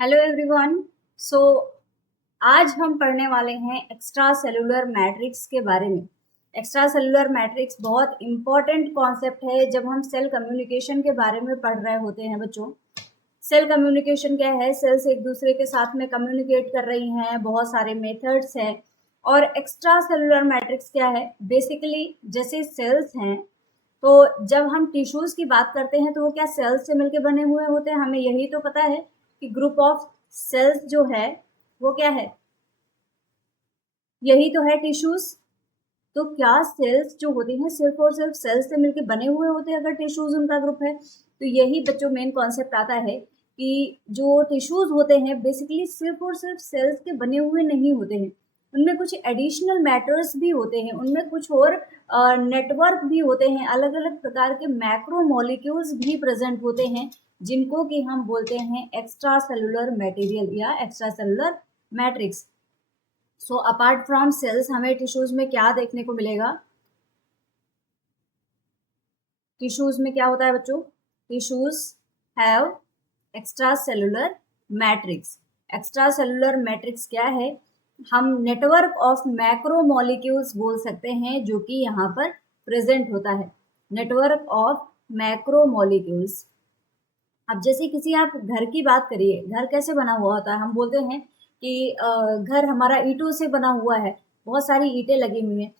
Hello everyone. सो आज हम पढ़ने वाले हैं एक्स्ट्रा सेलुलर मैट्रिक्स के बारे में। एक्स्ट्रा सेलुलर मैट्रिक्स बहुत इंपॉर्टेंट कॉन्सेप्ट है जब हम सेल कम्युनिकेशन के बारे में पढ़ रहे होते हैं बच्चों। सेल कम्युनिकेशन क्या है? सेल्स एक दूसरे के साथ में कम्युनिकेट कर रही हैं, बहुत सारे मेथड्स हैं। और एक्स्ट्रा सेलुलर मैट्रिक्स क्या है? बेसिकली जैसे सेल्स हैं, तो जब हम टिश्यूज की बात करते हैं तो वो क्या सेल्स से मिलकर बने हुए होते हैं? हमें यही तो पता है कि ग्रुप ऑफ सेल्स जो है वो क्या है, यही तो है टिश्यूज। तो क्या सेल्स जो होती हैं सिर्फ और सिर्फ सेल्स से मिलकर बने हुए होते हैं अगर टिश्यूज उनका ग्रुप है? तो यही बच्चों मेन कॉन्सेप्ट आता है कि जो टिश्यूज होते हैं बेसिकली सिर्फ और सिर्फ सेल्स के बने हुए नहीं होते हैं, उनमें कुछ एडिशनल मैटर्स भी होते हैं, उनमें कुछ और नेटवर्क भी होते हैं, अलग अलग प्रकार के मैक्रो मॉलिक्यूल्स भी प्रेजेंट होते हैं जिनको कि हम बोलते हैं एक्स्ट्रा सेलुलर मटेरियल या extra cellular matrix. So apart from cells हमें टिश्यूज में क्या देखने को मिलेगा? टिश्यूज में क्या होता है बच्चों? Tissues have extra cellular matrix. Extra cellular matrix क्या है? हम नेटवर्क ऑफ मैक्रो मॉलिक्यूल्स बोल सकते हैं जो कि यहाँ पर प्रेजेंट होता है। Network of macro molecules. अब जैसे किसी आप घर की बात करिए, घर कैसे बना हुआ होता है? हम बोलते हैं कि घर हमारा ईंटों से बना हुआ है, बहुत सारी ईंटें लगी हुई हैं।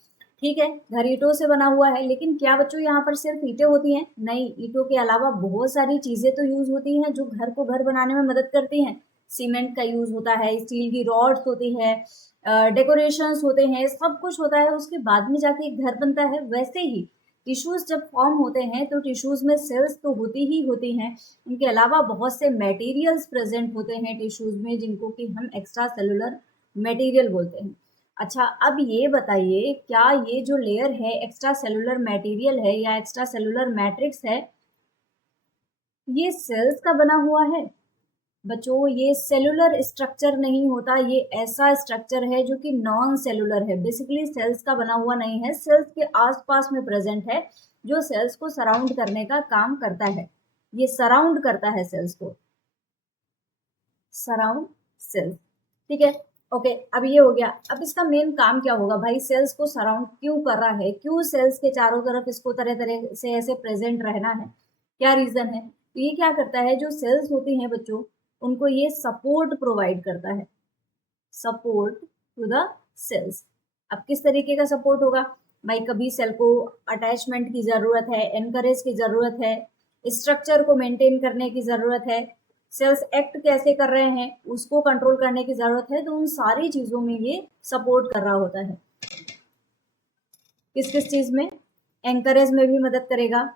ठीक है, घर ईंटों से बना हुआ है, लेकिन क्या बच्चों यहाँ पर सिर्फ ईंटें होती हैं? नहीं, ईंटों के अलावा बहुत सारी चीजें तो यूज होती हैं जो घर को घर बनाने में मदद करती हैं। सीमेंट का यूज होता है, स्टील की रॉड्स होती है, डेकोरेशंस होते हैं, सब कुछ होता है, उसके बाद में जाके एक घर बनता है। वैसे ही टिश्यूज जब फॉर्म होते हैं तो टिश्यूज में सेल्स तो होती ही होती हैं, उनके अलावा बहुत से मटेरियल्स प्रेजेंट होते हैं टिश्यूज में जिनको कि हम एक्स्ट्रा सेलुलर मटेरियल बोलते हैं। अच्छा, अब ये बताइए क्या ये जो लेयर है एक्स्ट्रा सेलुलर मटेरियल है या एक्स्ट्रा सेलुलर मैट्रिक्स है, ये सेल्स का बना हुआ है? बच्चों ये सेलुलर स्ट्रक्चर नहीं होता, ये ऐसा स्ट्रक्चर है जो कि नॉन सेलुलर है। बेसिकली सेल्स का बना हुआ नहीं है, सेल्स के आसपास में प्रेजेंट है, जो सेल्स को सराउंड करने का काम करता है। ये सराउंड करता है सेल्स को, सराउंड सेल्स। ठीक है, ओके। अब ये हो गया। अब इसका मेन काम क्या होगा भाई? सेल्स को सराउंड क्यों कर रहा है? क्यों सेल्स के चारों तरफ इसको तरह तरह से ऐसे प्रेजेंट रहना है? क्या रीजन है? तो ये क्या करता है, जो सेल्स होती हैं बच्चों, उनको ये सपोर्ट प्रोवाइड करता है, सपोर्ट टू द सेल्स। अब किस तरीके का सपोर्ट होगा भाई? कभी सेल को अटैचमेंट की जरूरत है, एनकरेज की जरूरत है, स्ट्रक्चर को मेंटेन करने की जरूरत है, सेल्स एक्ट कैसे कर रहे हैं उसको कंट्रोल करने की जरूरत है, तो उन सारी चीजों में ये सपोर्ट कर रहा होता है। किस किस चीज में? एंकरेज में भी मदद करेगा,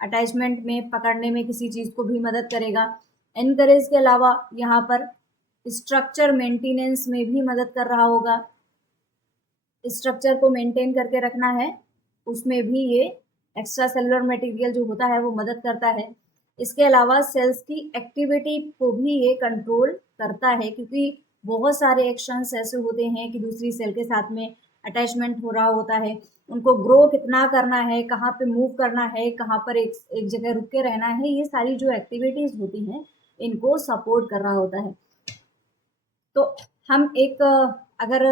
अटैचमेंट में पकड़ने में किसी चीज को भी मदद करेगा। एनकरेज के अलावा यहाँ पर स्ट्रक्चर मेंटेनेंस में भी मदद कर रहा होगा, स्ट्रक्चर को मेंटेन करके रखना है उसमें भी ये एक्स्ट्रा सेलुलर मटेरियल जो होता है वो मदद करता है। इसके अलावा सेल्स की एक्टिविटी को भी ये कंट्रोल करता है, क्योंकि बहुत सारे एक्शंस ऐसे होते हैं कि दूसरी सेल के साथ में अटैचमेंट हो रहा होता है, उनको ग्रो कितना करना है, कहाँ पे मूव करना है, कहाँ पर एक जगह रुक के रहना है, ये सारी जो एक्टिविटीज होती हैं इनको सपोर्ट कर रहा होता है। तो हम अगर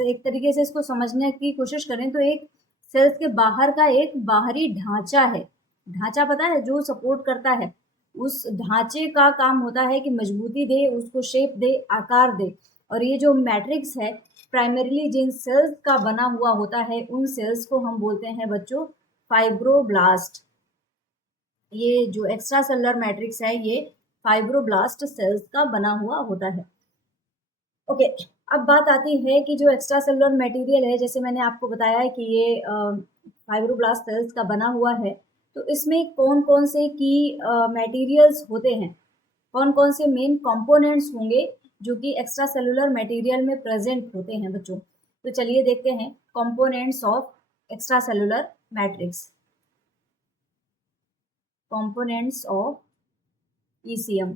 एक तरीके से इसको समझने की कोशिश करें तो एक सेल्स के बाहर का एक बाहरी ढांचा है, ढांचा पता है जो सपोर्ट करता है, उस ढांचे का काम होता है कि मजबूती दे, उसको शेप दे, आकार दे। और ये जो मैट्रिक्स है प्राइमरीली जिन सेल्स का बना हुआ होता है उन सेल्स को हम बोलते हैं बच्चों फाइब्रोब्लास्ट। ये जो एक्स्ट्रा सेलुलर मैट्रिक्स है ये फाइब्रोब्लास्ट सेल्स का बना हुआ होता है। ओके, अब बात आती है कि जो एक्स्ट्रा सेलुलर मटेरियल है, जैसे मैंने आपको बताया है कि ये फाइब्रोब्लास्ट सेल्स का बना हुआ है, तो इसमें कौन कौन से की मटेरियल्स होते हैं, कौन कौन से मेन कंपोनेंट्स होंगे जो कि एक्स्ट्रा सेलुलर मटेरियल में प्रेजेंट होते हैं बच्चों? तो चलिए देखते हैं components of extra cellular matrix, components of ECM.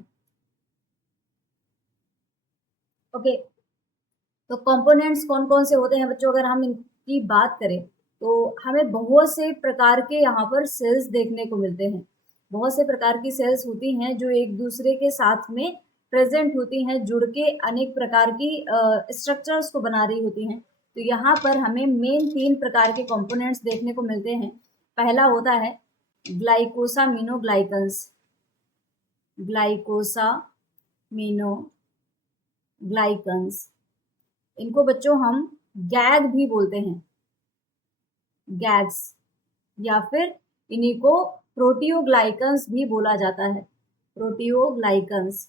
Okay, तो कंपोनेंट्स कौन कौन से होते हैं बच्चों? अगर हम इनकी बात करें तो हमें बहुत से प्रकार के यहाँ पर सेल्स देखने को मिलते हैं, बहुत से प्रकार की सेल्स होती हैं जो एक दूसरे के साथ में प्रेजेंट होती हैं, जुड़ के अनेक प्रकार की स्ट्रक्चर्स को बना रही होती हैं। तो यहाँ पर हमें मेन 3 प्रकार के कंपोनेंट्स देखने को मिलते हैं। पहला होता है ग्लाइकोसामिनोग्लाइकन्स, ग्लाइकोसामिनोग्लाइकन्स, इनको बच्चों हम गैग भी बोलते हैं, गैग्स, या फिर इन्हीं को प्रोटियोग्लाइकन्स भी बोला जाता है, प्रोटियोग्लाइकन्स,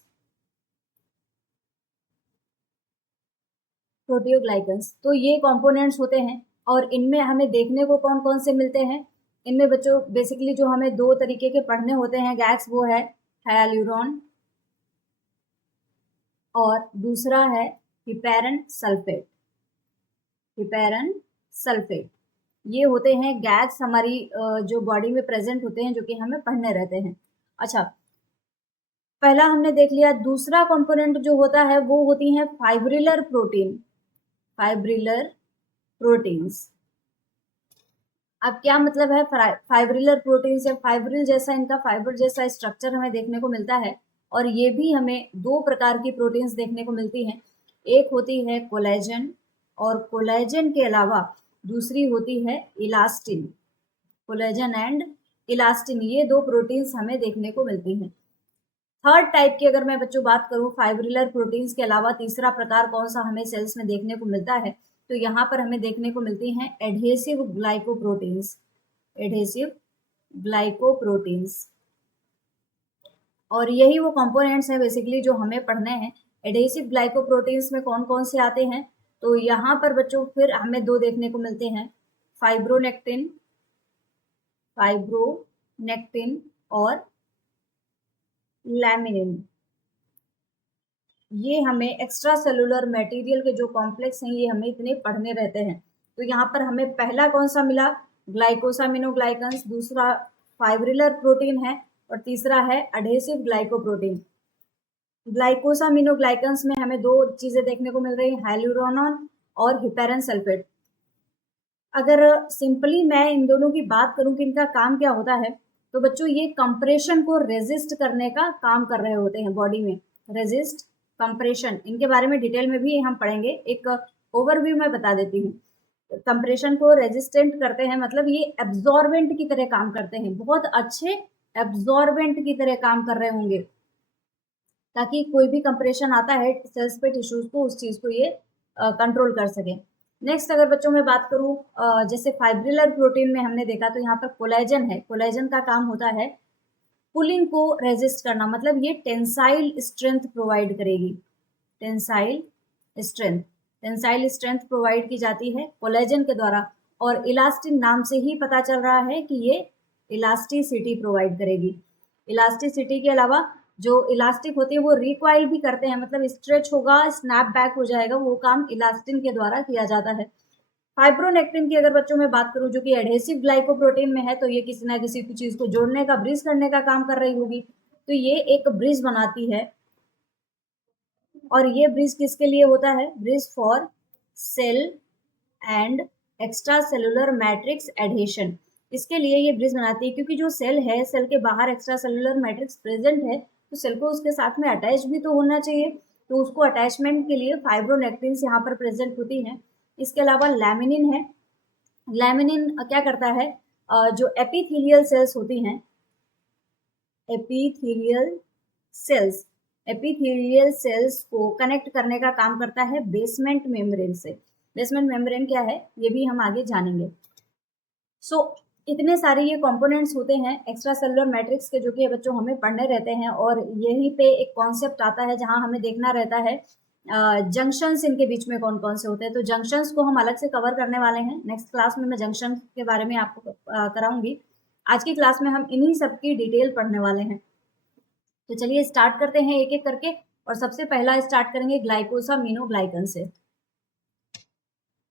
प्रोटियोग्लाइकन्स। तो ये कंपोनेंट्स होते हैं और इनमें हमें देखने को कौन कौन से मिलते हैं। इनमें बच्चों बेसिकली जो हमें 2 तरीके के पढ़ने होते हैं गैग्स, वो है हाइलुरोन और दूसरा है हिपेरन सल्फेट, हिपेरन सल्फेट। ये होते हैं गैग्स हमारी जो बॉडी में प्रेजेंट होते हैं, जो कि हमें पढ़ने रहते हैं। अच्छा, पहला हमने देख लिया। दूसरा कंपोनेंट जो होता है वो होती है फाइब्रिलर प्रोटीन, फाइब्रिलर प्रोटीन्स। अब क्या मतलब है फाइब्रिलर प्रोटीन से? फाइब्रिल जैसा, इनका फाइबर जैसा स्ट्रक्चर हमें देखने को मिलता है और ये भी हमें 2 प्रकार की प्रोटीन्स देखने को मिलती हैं। एक होती है कोलेजन और कोलेजन के अलावा दूसरी होती है इलास्टिन, कोलेजन एंड इलास्टिन। ये 2 प्रोटीन्स हमें देखने को मिलती हैं। थर्ड टाइप की अगर मैं बच्चों बात करूं फाइब्रिलर प्रोटीन्स के अलावा, तीसरा प्रकार कौन सा हमें सेल्स में देखने को मिलता है, तो यहाँ पर हमें देखने को मिलती हैं एडहेसिव ग्लाइकोप्रोटीन्स, एडहेसिव ग्लाइकोप्रोटीन्स। और यही वो कंपोनेंट्स हैं बेसिकली जो हमें पढ़ने हैं। एडहेसिव ग्लाइकोप्रोटीन्स में कौन कौन से आते हैं, तो यहाँ पर बच्चों फिर हमें 2 देखने को मिलते हैं, फाइब्रोनेक्टिन, फाइब्रोनेक्टिन और लैमिनिन। ये हमें एक्स्ट्रा सेलुलर मटेरियल के जो कॉम्प्लेक्स हैं, ये हमें इतने पढ़ने रहते हैं। तो यहाँ पर हमें पहला कौन सा मिला, ग्लाइकोसामिनोग्लाइकन्स, दूसरा फाइब्रिलर प्रोटीन है और तीसरा है एडहेसिव ग्लाइकोप्रोटीन। ग्लाइकोसामिनोग्लाइकन्स में हमें 2 चीजें देखने को मिल रही है, हाइलुरोनॉन और हिपेरन सल्फेट। अगर सिंपली मैं इन दोनों की बात करूं कि इनका काम क्या होता है, तो बच्चों ये कंप्रेशन को रेजिस्ट करने का काम कर रहे होते हैं बॉडी में। रेजिस्ट, कंप्रेशन, इनके बारे में डिटेल में भी हम पढ़ेंगे, एक ओवरव्यू में बता देती हूँ। कंप्रेशन को रेजिस्टेंट करते हैं, मतलब ये एब्जॉर्बेंट की तरह काम करते हैं, बहुत अच्छे एब्जॉर्बेंट की तरह काम कर रहे होंगे, ताकि कोई भी कंप्रेशन आता है सेल्स पे, टिश्यूज को, उस चीज को ये कंट्रोल कर सके। नेक्स्ट अगर बच्चों में बात करूं, जैसे फाइब्रिलर प्रोटीन में हमने देखा, तो यहाँ पर कोलेजन है। कोलेजन का काम होता है पुलिंग को रेजिस्ट करना, मतलब ये टेंसाइल स्ट्रेंथ प्रोवाइड करेगी, tensile strength, tensile strength provide की जाती है कोलेजन के द्वारा। और इलास्टिन नाम से ही पता चल रहा है कि ये इलास्टिसिटी प्रोवाइड करेगी। इलास्टिसिटी के अलावा जो इलास्टिक होती है वो रिकॉइल भी करते हैं, मतलब स्ट्रेच होगा, स्नैप बैक हो जाएगा, वो काम इलास्टिन के द्वारा किया जाता है। फाइब्रोनेक्टिन की अगर बच्चों में बात करूं, जो कि एडहेसिव ग्लाइकोप्रोटीन में है, तो ये किसी ना किसी चीज को जोड़ने का, ब्रिज करने का काम कर रही होगी। तो ये एक ब्रिज बनाती है और ये ब्रिज किसके लिए होता है, bridge for sale and extra cellular matrix adhesion. इसके लिए ये ब्रिज बनाती है, क्योंकि जो सेल है, सेल के बाहर एक्स्ट्रा सेलुलर मैट्रिक्स प्रेजेंट है, तो सेल को उसके साथ में अटैच भी तो होना चाहिए, तो उसको अटैचमेंट के लिए फाइब्रोनेक्टिन्स यहाँ पर प्रेजेंट होती हैं। इसके अलावा लैमिनिन है। लैमिनिन क्या करता है, जो एपिथेलियल सेल्स होती हैं, एपिथेलियल सेल्स, एपिथेलियल सेल्स को कनेक्ट करने का काम करता है बेसमेंट मेम्ब्रेन से। बेसमेंट मेम्ब्रेन क्या है, ये भी हम आगे जानेंगे। सो इतने सारे ये कंपोनेंट्स होते हैं एक्स्ट्रा सेलुलर मैट्रिक्स के, जो कि बच्चों हमें पढ़ने रहते हैं। और यहीं पे एक कॉन्सेप्ट आता है जहां हमें देखना रहता है जंक्शंस इनके बीच में कौन कौन से होते हैं। तो जंक्शंस को हम अलग से कवर करने वाले हैं, नेक्स्ट क्लास में मैं जंक्शन के बारे में आपको कराऊंगी। आज की क्लास में हम इन्हीं सब की डिटेल पढ़ने वाले हैं। तो चलिए स्टार्ट करते हैं एक एक करके, और सबसे पहला स्टार्ट करेंगे ग्लाइकोसामिनोग्लाइकन से।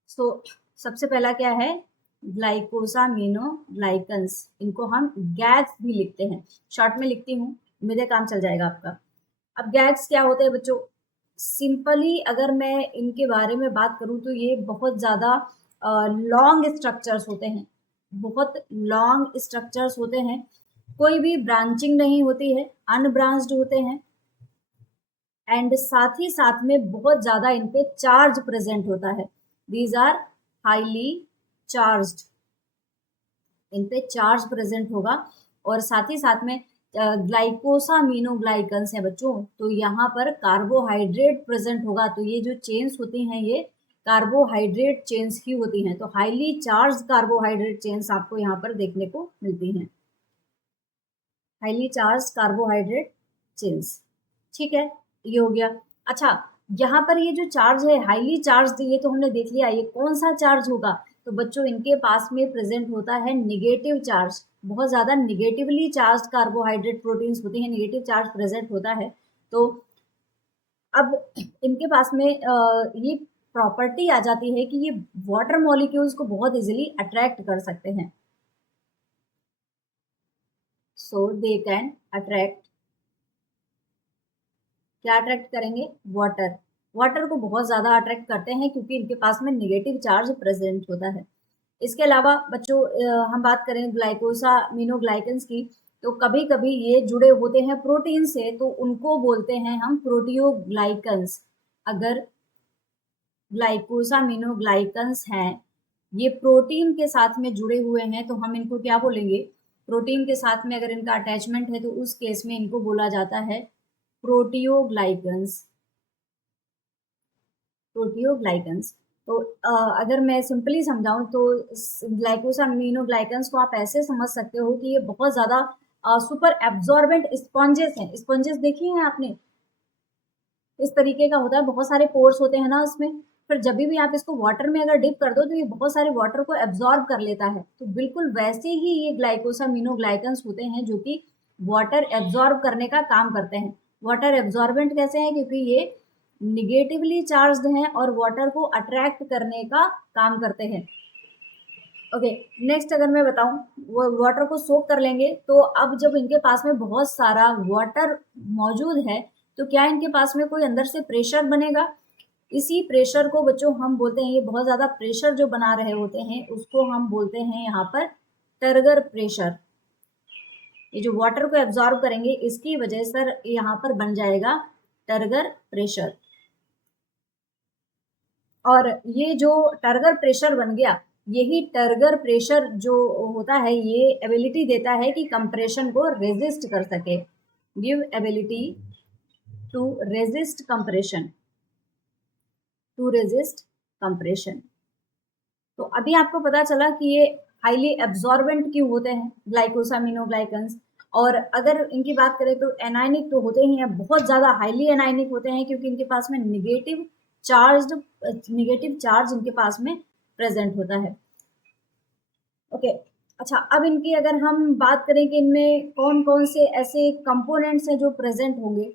तो सबसे पहला क्या है, ग्लाइकोसामिनोग्लाइकन्स, इनको हम गैग्स भी लिखते हैं, शॉर्ट में लिखती हूँ, मेरे काम चल जाएगा आपका। अब गैग्स क्या होते हैं बच्चों, सिंपली अगर मैं इनके बारे में बात करूँ, तो ये बहुत ज़्यादा लॉन्ग स्ट्रक्चर्स होते हैं, बहुत लॉन्ग स्ट्रक्चर्स होते हैं, कोई भी ब्रांचिंग नहीं होती है, अनब्रांच्ड होते हैं, एंड साथ ही साथ में बहुत ज़्यादा इन पे चार्ज प्रेजेंट होता है। दीज आर हाईली चार्ज्ड, इन पे चार्ज प्रेजेंट होगा। और साथ ही साथ में ग्लाइकोसामिनोग्लाइकन्स हैं बच्चों, तो यहाँ पर कार्बोहाइड्रेट प्रेजेंट होगा। तो ये जो चेन्स होती हैं ये कार्बोहाइड्रेट चेन्स की होती हैं। तो हाईली चार्ज कार्बोहाइड्रेट चेन्स आपको यहाँ पर देखने को मिलती हैं, हाईली चार्ज कार्बोहाइड्रेट चेन्स। ठीक है, ये हो गया। अच्छा, यहाँ पर ये जो चार्ज है हाईली चार्ज, ये तो हमने देख लिया, ये कौन सा चार्ज होगा? तो बच्चों इनके पास में प्रेजेंट होता है निगेटिव चार्ज, बहुत ज़्यादा निगेटिवली चार्ज कार्बोहाइड्रेट प्रोटीन्स होती हैं, निगेटिव चार्ज प्रेजेंट होता है। तो अब इनके पास में ये प्रॉपर्टी आ जाती है कि ये वाटर मॉलिक्यूल्स को बहुत इजीली अट्रैक्ट कर सकते हैं। सो दे कैन अट्रैक्ट, क्या अट्रैक्ट करेंगे? वाटर, वाटर को बहुत ज़्यादा अट्रैक्ट करते हैं क्योंकि इनके पास में निगेटिव चार्ज प्रेजेंट होता है। इसके अलावा बच्चों हम बात करें ग्लाइकोसामिनोग्लाइकन्स की, तो कभी कभी ये जुड़े होते हैं प्रोटीन से, तो उनको बोलते हैं हम प्रोटियोग्लाइकन्स। अगर ग्लाइकोसामिनोग्लाइकन्स हैं, ये प्रोटीन के साथ में जुड़े हुए हैं, तो हम इनको क्या बोलेंगे? प्रोटीन के साथ में अगर इनका अटैचमेंट है तो उस केस में इनको बोला जाता है प्रोटियोग्लाइकन्स, प्रोटियोग्लाइकन्स। तो अगर मैं सिंपली समझाऊं तो ग्लाइकोसामिनोग्लाइकन्स को आप ऐसे समझ सकते हो कि ये बहुत ज़्यादा सुपर एब्जॉर्बेंट स्पॉन्जेस हैं। स्पॉन्जेस देखिए हैं आपने, इस तरीके का होता है, बहुत सारे पोर्स होते हैं ना उसमें, फिर जब भी आप इसको वाटर में अगर डिप कर दो तो ये बहुत सारे वाटर को एब्जॉर्ब कर लेता है। तो बिल्कुल वैसे ही ये ग्लाइकोसामिनोग्लाइकन्स होते हैं जो कि वाटर एब्जॉर्ब करने का काम करते हैं। वाटर एब्जॉर्बेंट कैसे हैं? क्योंकि ये निगेटिवली चार्ज्ड हैं और वाटर को अट्रैक्ट करने का काम करते हैं। ओके, नेक्स्ट अगर मैं बताऊं, वो वाटर को सोक कर लेंगे, तो अब जब इनके पास में बहुत सारा वाटर मौजूद है तो क्या इनके पास में कोई अंदर से प्रेशर बनेगा? इसी प्रेशर को बच्चों हम बोलते हैं, ये बहुत ज़्यादा प्रेशर जो बना रहे होते हैं उसको हम बोलते हैं यहाँ पर टर्गर प्रेशर। ये जो वाटर को एब्जॉर्ब करेंगे इसकी वजह से यहाँ पर बन जाएगा टर्गर प्रेशर। और ये जो टर्गर प्रेशर बन गया, यही टर्गर प्रेशर जो होता है ये एबिलिटी देता है कि कंप्रेशन को रेजिस्ट कर सके, give ability to resist compression, to resist compression. तो अभी आपको पता चला कि ये हाईली एब्जॉर्बेंट क्यों होते हैं ग्लाइकोसामिनोग्लाइकन्स। और अगर इनकी बात करें तो एनायनिक तो होते ही हैं, बहुत ज़्यादा हाईली एनायनिक होते हैं क्योंकि इनके पास में निगेटिव चार्ज इनके पास में प्रेजेंट होता है। ओके, अच्छा, अब इनकी अगर हम बात करें कि इनमें कौन कौन से ऐसे कंपोनेंट्स हैं जो प्रेजेंट होंगे,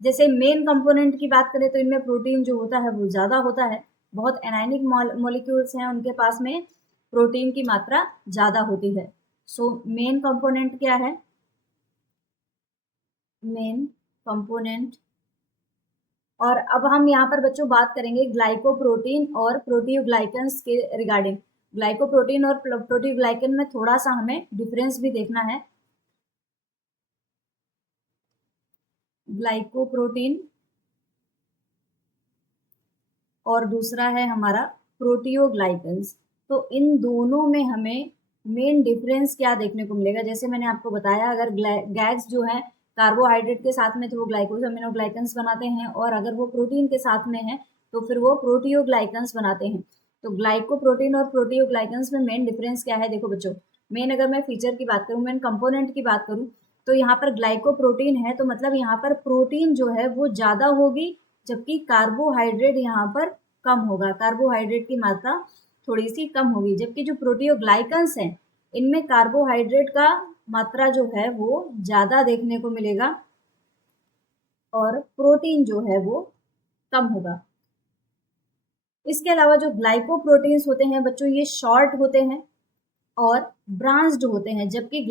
जैसे मेन कंपोनेंट की बात करें तो इनमें प्रोटीन जो होता है वो ज़्यादा होता है, बहुत एनायनिक मॉलिक्यूल्स हैं उनके पास में, प्रोटीन की मात्रा ज़्यादा होती है। सो मेन कंपोनेंट क्या है? Main component. और अब हम यहाँ पर बच्चों बात करेंगे ग्लाइकोप्रोटीन और प्रोटियोग्लाइकन्स के रिगार्डिंग। ग्लाइकोप्रोटीन और प्रोटियोग्लाइकन में थोड़ा सा हमें डिफरेंस भी देखना है। ग्लाइकोप्रोटीन और दूसरा है हमारा प्रोटियोग्लाइकन्स। तो इन दोनों में हमें मेन डिफरेंस क्या देखने को मिलेगा? जैसे मैंने आपको बताया, अगर गैग्स जो है कार्बोहाइड्रेट के साथ में तो वो ग्लाइकोसामिनोग्लाइकन्स बनाते हैं, और अगर वो प्रोटीन के साथ में है तो फिर वो प्रोटियोग्लाइकन्स बनाते हैं। तो ग्लाइकोप्रोटीन और प्रोटियोग्लाइकन्स में मेन डिफरेंस क्या है? देखो बच्चों, मेन अगर मैं फीचर की बात करूँ, मेन कंपोनेंट की बात करूँ, तो यहाँ पर ग्लाइकोप्रोटीन है तो मतलब यहाँ पर प्रोटीन जो है वो ज़्यादा होगी, जबकि कार्बोहाइड्रेट यहाँ पर कम होगा, कार्बोहाइड्रेट की मात्रा थोड़ी सी कम होगी। जबकि जो प्रोटियोग्लाइकन्स हैं इनमें कार्बोहाइड्रेट का मात्रा जो है वो ज़्यादा देखने को मिलेगा और प्रोटीन जो है वो कम होगा। इसके अलावा जो ग्लाइकोप्रोटीन्स होते हैं बच्चों, ये शॉर्ट होते हैं और ब्रांच्ड होते हैं, जबकि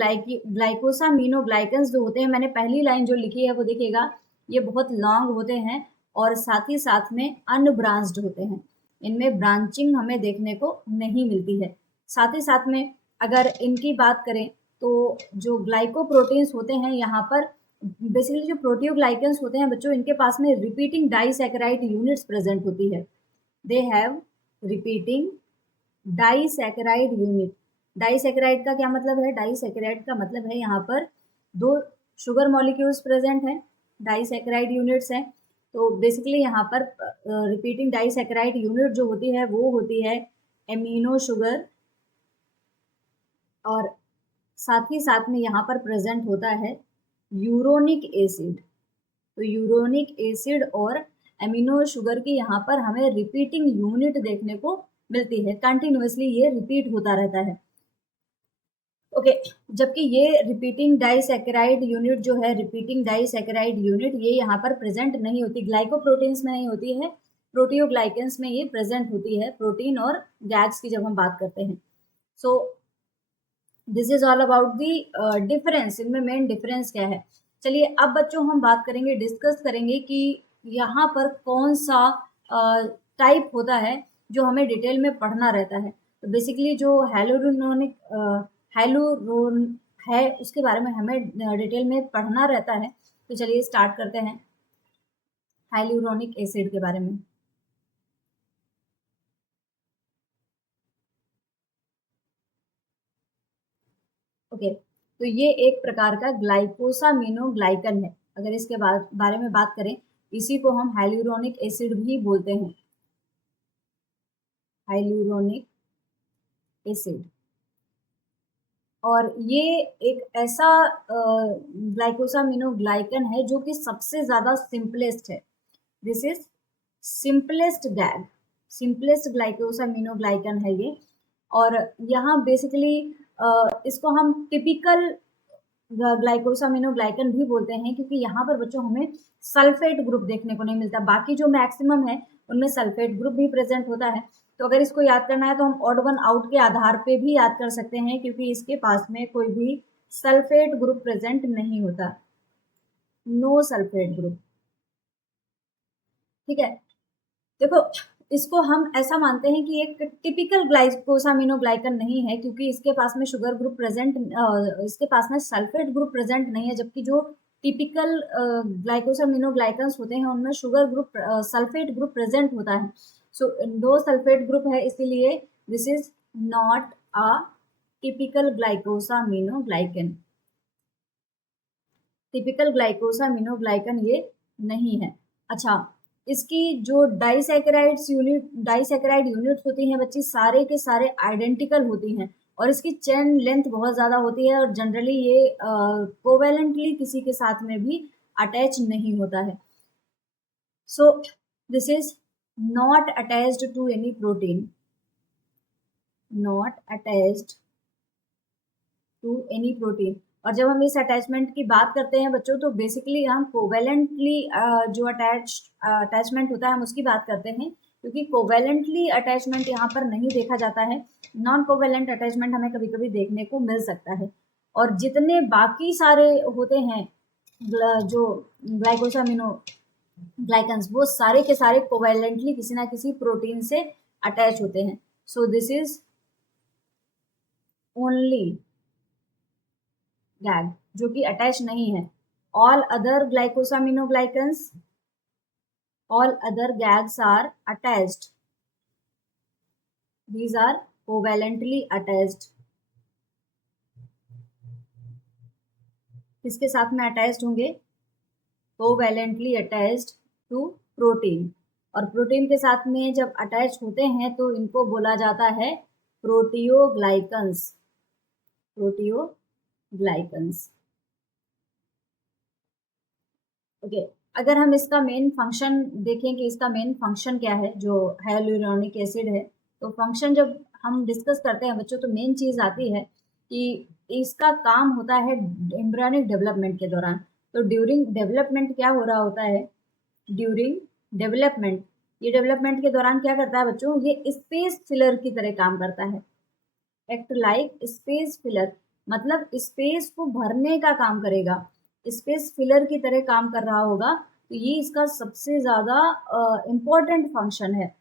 ग्लाइकोसामिनोग्लाइकन्स जो होते हैं, मैंने पहली लाइन जो लिखी है वो देखिएगा, ये बहुत लॉन्ग होते हैं और साथ ही साथ में अनब्रांच्ड होते हैं, इनमें ब्रांचिंग हमें देखने को नहीं मिलती है। साथ ही साथ में अगर इनकी बात करें तो जो ग्लाइकोप्रोटीन्स होते हैं यहाँ पर बेसिकली जो प्रोटियोग्लाइकन्स होते हैं बच्चों, इनके पास में रिपीटिंग डाइसैकेराइड यूनिट्स प्रेजेंट होती है। They have repeating disaccharide unit. Disaccharide का क्या मतलब है? डाइसैकेराइड का मतलब है यहाँ पर दो शुगर मॉलिक्यूल्स प्रेजेंट हैं, डाइसैकेराइड यूनिट्स हैं। तो बेसिकली यहाँ पर रिपीटिंग डाइसैकेराइड यूनिट जो होती है वो होती है एमिनो शुगर, और साथ ही साथ में यहाँ पर प्रेजेंट होता है यूरोनिक एसिड। तो यूरोनिक एसिड और एमिनो शुगर की यहाँ पर हमें रिपीटिंग यूनिट देखने को मिलती है, कंटिन्यूअसली ये रिपीट होता रहता है। ओके, जबकि ये रिपीटिंग डाइसैकेराइड यूनिट जो है, रिपीटिंग डाइसैकेराइड यूनिट ये यहाँ पर प्रेजेंट नहीं होती, ग्लाइकोप्रोटीन्स में नहीं होती है, प्रोटियोग्लाइकेंस में ये प्रेजेंट होती है, प्रोटीन और गैग्स की जब हम बात करते हैं। So this is all about the difference. इनमें मेन डिफरेंस क्या है? चलिए अब बच्चों हम बात करेंगे, डिस्कस करेंगे कि यहाँ पर कौन सा टाइप होता है जो हमें डिटेल में पढ़ना रहता है। तो बेसिकली जो हाइलुरोनिक हाइलुरोन है उसके बारे में हमें डिटेल में पढ़ना रहता है। तो चलिए स्टार्ट करते हैं हाइलुरोनिक एसिड के बारे में। ओके, तो ये एक प्रकार का ग्लाइकोसामिनोग्लाइकन है। अगर इसके बारे में बात करें, इसी को हम हाइलुरोनिक एसिड भी बोलते हैं, हाइलुरोनिक एसिड। और ये एक ऐसा ग्लाइकोसामिनोग्लाइकन है जो कि सबसे ज्यादा सिंपलेस्ट है। This is simplest gag, simplest glycosaminoglycan है ये। और यहाँ बेसिकली इसको हम टिपिकल ग्लाइकोसामिनोग्लाइकन भी बोलते हैं, क्योंकि यहाँ पर बच्चों हमें सल्फेट ग्रुप देखने को नहीं मिलता। बाकी जो मैक्सिमम है उनमें सल्फेट ग्रुप भी प्रेजेंट होता है। तो अगर इसको याद करना है तो हम ऑड वन आउट के आधार पे भी याद कर सकते हैं, क्योंकि इसके पास में कोई भी सल्फेट ग्रुप प्रेजेंट नहीं होता, नो सल्फेट ग्रुप। ठीक है, देखो इसको हम ऐसा मानते हैं कि एक टिपिकल ग्लाइकोसामिनोग्लाइकन नहीं है, क्योंकि इसके पास में शुगर ग्रुप प्रेजेंट, इसके पास में सल्फेट ग्रुप प्रेजेंट नहीं है। जबकि जो टिपिकल ग्लाइकोसामिनोग्लाइकन्स होते हैं उनमें sugar group sulphate group present होता है। सो दो सल्फेट ग्रुप है, इसीलिए this is not a typical glycosaminoglycan. Typical glycosaminoglycan ये नहीं है। अच्छा, इसकी जो डाइसैकेराइड यूनिट्स होती हैं बच्ची, सारे के सारे आइडेंटिकल होती हैं, और इसकी चेन लेंथ बहुत ज़्यादा होती है, और जनरली ये कोवेलेंटली किसी के साथ में भी अटैच नहीं होता है। So this is not attached to any protein, not attached to any protein. और जब हम इस अटैचमेंट की बात करते हैं बच्चों, तो बेसिकली हम कोवेलेंटली जो अटैचमेंट होता है हम उसकी बात करते हैं, क्योंकि कोवेलेंटली अटैचमेंट यहाँ पर नहीं देखा जाता है। नॉन कोवेलेंट अटैचमेंट हमें कभी कभी देखने को मिल सकता है। और जितने बाकी सारे होते हैं जो ग्लाइकोसामिनो ग्लाइकन्स, वो सारे के सारे कोवेलेंटली किसी ना किसी प्रोटीन से अटैच होते हैं। So this is only GAG जो कि अटैच नहीं है। All other glycosaminoglycans, all other GAGs are attached, these are covalently attached. किसके साथ में अटैच्ड होंगे? Covalently attached to protein. और प्रोटीन के साथ में जब अटैच होते हैं तो इनको बोला जाता है प्रोटियोग्लाइकन्स, प्रोटियोग्लाइकन्स। ओके, अगर हम इसका मेन फंक्शन देखें कि इसका मेन फंक्शन क्या है जो हाइलुरोनिक एसिड है, तो फंक्शन जब हम डिस्कस करते हैं बच्चों, तो मेन चीज़ आती है कि इसका काम होता है एम्ब्रियोनिक डेवलपमेंट के दौरान। तो ड्यूरिंग डेवलपमेंट क्या हो रहा होता है? ड्यूरिंग डेवलपमेंट, ये डेवलपमेंट के दौरान क्या करता है बच्चों? ये स्पेस फिलर की तरह काम करता है, एक्ट लाइक स्पेस फिलर, मतलब स्पेस को भरने का काम करेगा, स्पेस फिलर की तरह काम कर रहा होगा। तो ये इसका सबसे ज़्यादा इम्पोर्टेंट फंक्शन है।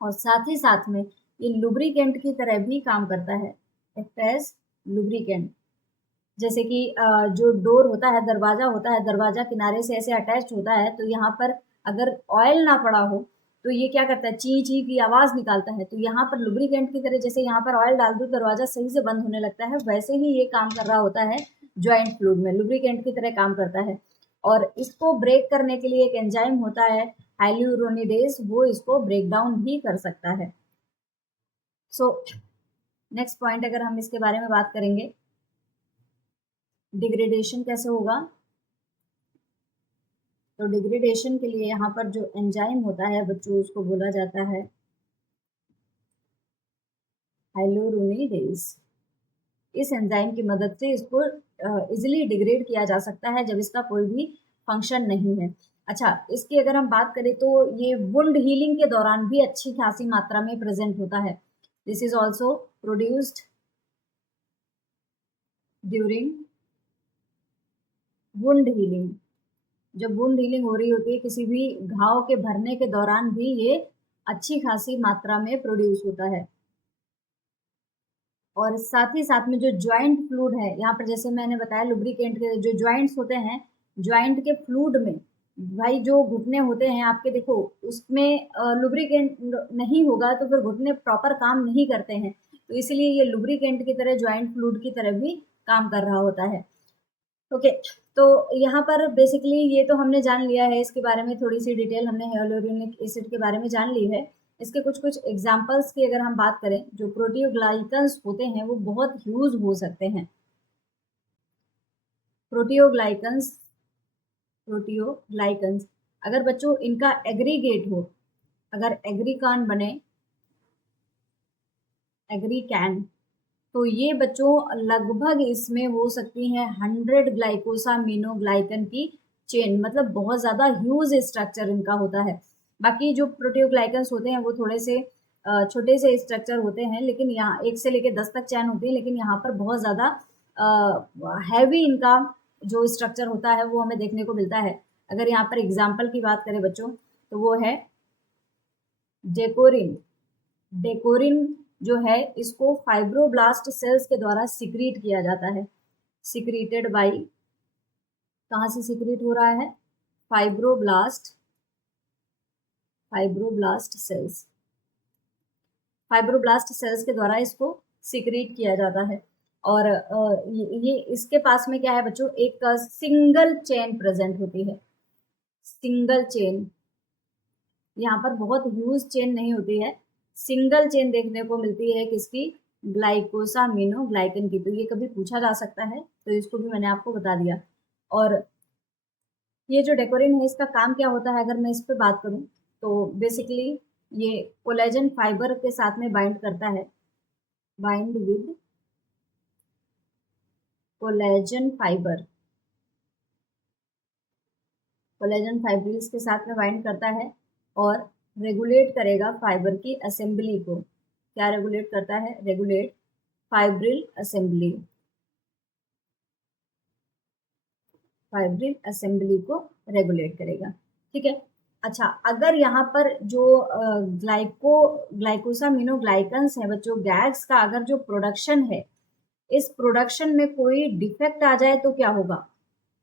और साथ ही साथ में ये लुब्रिकेंट की तरह भी काम करता है, एक्ट एज लुब्रिकेंट, जैसे कि जो डोर होता है, दरवाजा होता है, दरवाजा किनारे से ऐसे अटैच होता है, तो यहाँ पर अगर ऑयल ना पड़ा हो तो ये क्या करता है, ची ची की आवाज निकालता है। तो यहाँ पर लुब्रिकेंट की तरह, जैसे यहाँ पर ऑयल डाल दो दरवाजा सही से बंद होने लगता है, वैसे ही ये काम कर रहा होता है ज्वाइंट फ्लूइड में, लुब्रिकेंट की तरह काम करता है। और इसको ब्रेक करने के लिए एक एंजाइम होता है हाइल्यूरोनिडेज, वो इसको ब्रेक डाउन भी कर सकता है। सो नेक्स्ट पॉइंट अगर हम इसके बारे में बात करेंगे, डिग्रेडेशन कैसे होगा, तो डिग्रेडेशन के लिए यहाँ पर जो एंजाइम होता है बच्चों, उसको बोला जाता है हाइल्यूरोनिडेज। इस एंजाइम की मदद से इसको इजिली डिग्रेड किया जा सकता है जब इसका कोई भी फंक्शन नहीं है। अच्छा, इसकी अगर हम बात करें तो ये वुंड हीलिंग के दौरान भी अच्छी खासी मात्रा में प्रेजेंट होता है। This is also produced during wound healing. जब वुंड हीलिंग हो रही होती है किसी भी घाव के भरने के दौरान भी ये अच्छी खासी मात्रा में प्रोड्यूस होता है। और साथ ही साथ में जो ज्वाइंट फ्लूइड है, यहाँ पर जैसे मैंने बताया लुब्रिकेंट के जो ज्वाइंट्स होते हैं, ज्वाइंट के फ्लूइड में भाई जो घुटने होते हैं आपके, देखो उसमें लुब्रिकेंट नहीं होगा तो फिर घुटने प्रॉपर काम नहीं करते हैं, तो इसलिए ये लुब्रिकेंट की तरह ज्वाइंट फ्लूइड की तरह भी काम कर रहा होता है। ओके, तो यहाँ पर बेसिकली ये तो हमने जान लिया है, इसके बारे में थोड़ी सी डिटेल हमने हाइल्यूरोनिक एसिड के बारे में जान ली है। इसके कुछ कुछ एग्जांपल्स की अगर हम बात करें, जो प्रोटियोग्लाइकन्स होते हैं वो बहुत ह्यूज हो सकते हैं। प्रोटियोग्लाइकन्स अगर बच्चों इनका एग्रीगेट हो, अगर एग्रीकान बने, एग्रीकैन, तो ये बच्चों लगभग इसमें हो सकती हैं 100 ग्लाइकोसामिनोग्लाइकन की चेन, मतलब बहुत ज़्यादा ह्यूज स्ट्रक्चर इनका होता है। बाकी जो प्रोटियोग्लाइकन्स होते हैं वो थोड़े से छोटे से स्ट्रक्चर होते हैं, लेकिन यहाँ 1 से लेकर 10 तक चैन होती है, लेकिन यहाँ पर बहुत ज़्यादा हैवी इनका जो स्ट्रक्चर होता है वो हमें देखने को मिलता है। अगर यहाँ पर एग्जाम्पल की बात करें बच्चों, तो वो है डेकोरिन। डेकोरिन जो है इसको फाइब्रोब्लास्ट सेल्स के द्वारा सिक्रीट किया जाता है। सिक्रीटेड बाई, कहाँ से सिक्रीट हो रहा है, फाइब्रोब्लास्ट सेल्स। फाइब्रोब्लास्ट सेल्स के द्वारा इसको सिक्रीट किया जाता है। और ये इसके पास में क्या है बच्चों, एक सिंगल चेन प्रेजेंट होती है, सिंगल चेन। यहाँ पर बहुत ह्यूज चेन नहीं होती है, सिंगल चेन देखने को मिलती है किसकी, ग्लाइकोसामिनोग्लाइकन की। तो ये कभी पूछा जा सकता है, तो इसको भी मैंने आपको बता दिया। और ये जो डेकोरिन है इसका काम क्या होता है, अगर मैं इस पर बात करूं तो बेसिकली ये कोलेजन फाइबर के साथ में बाइंड करता है, bind with collagen fibre, collagen fibrils के साथ में बाइंड करता है और रेगुलेट करेगा फाइबर की असेंबली को। क्या रेगुलेट करता है, regulate fibril assembly, fibril assembly को रेगुलेट करेगा। ठीक है। अच्छा, अगर यहाँ पर जो ग्लाइकोसामिनोग्लाइकन्स है बच्चों, गैग्स का अगर जो प्रोडक्शन है, इस प्रोडक्शन में कोई डिफेक्ट आ जाए तो क्या होगा,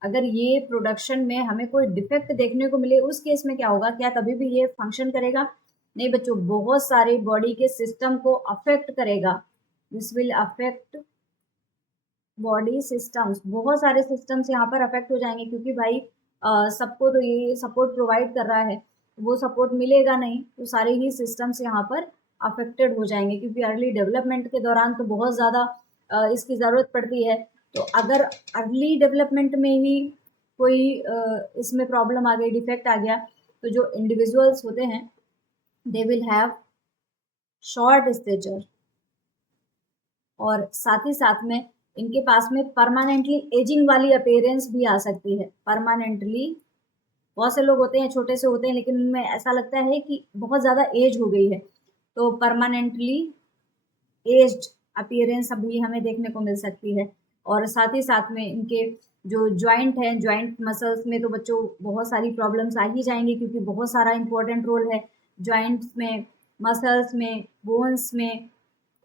अगर ये प्रोडक्शन में हमें कोई डिफेक्ट देखने को मिले उस केस में क्या होगा, क्या कभी भी ये फंक्शन करेगा, नहीं बच्चों, बहुत सारे बॉडी के सिस्टम को अफेक्ट करेगा। This will affect body systems, बहुत सारे सिस्टम्स यहाँ पर अफेक्ट हो जाएंगे, क्योंकि भाई सबको तो ये सपोर्ट प्रोवाइड कर रहा है, वो सपोर्ट मिलेगा नहीं तो सारे ही सिस्टम्स यहाँ पर अफेक्टेड हो जाएंगे, क्योंकि अर्ली डेवलपमेंट के दौरान तो बहुत ज़्यादा इसकी ज़रूरत पड़ती है। तो अगर अर्ली डेवलपमेंट में ही कोई इसमें प्रॉब्लम आ गई, डिफेक्ट आ गया, तो जो इंडिविजुअल्स होते हैं they will have short stature, और साथ ही साथ में इनके पास में परमानेंटली एजिंग वाली अपीयरेंस भी आ सकती है। परमानेंटली, बहुत से लोग होते हैं छोटे से होते हैं लेकिन उनमें ऐसा लगता है कि बहुत ज़्यादा एज हो गई है, तो परमानेंटली एज्ड अपीयरेंस अभी हमें देखने को मिल सकती है। और साथ ही साथ में इनके जो ज्वाइंट है, ज्वाइंट मसल्स में तो बच्चों बहुत सारी प्रॉब्लम्स आ ही जाएंगी, क्योंकि बहुत सारा इंपॉर्टेंट रोल है ज्वाइंट्स में, मसल्स में, बोन्स में,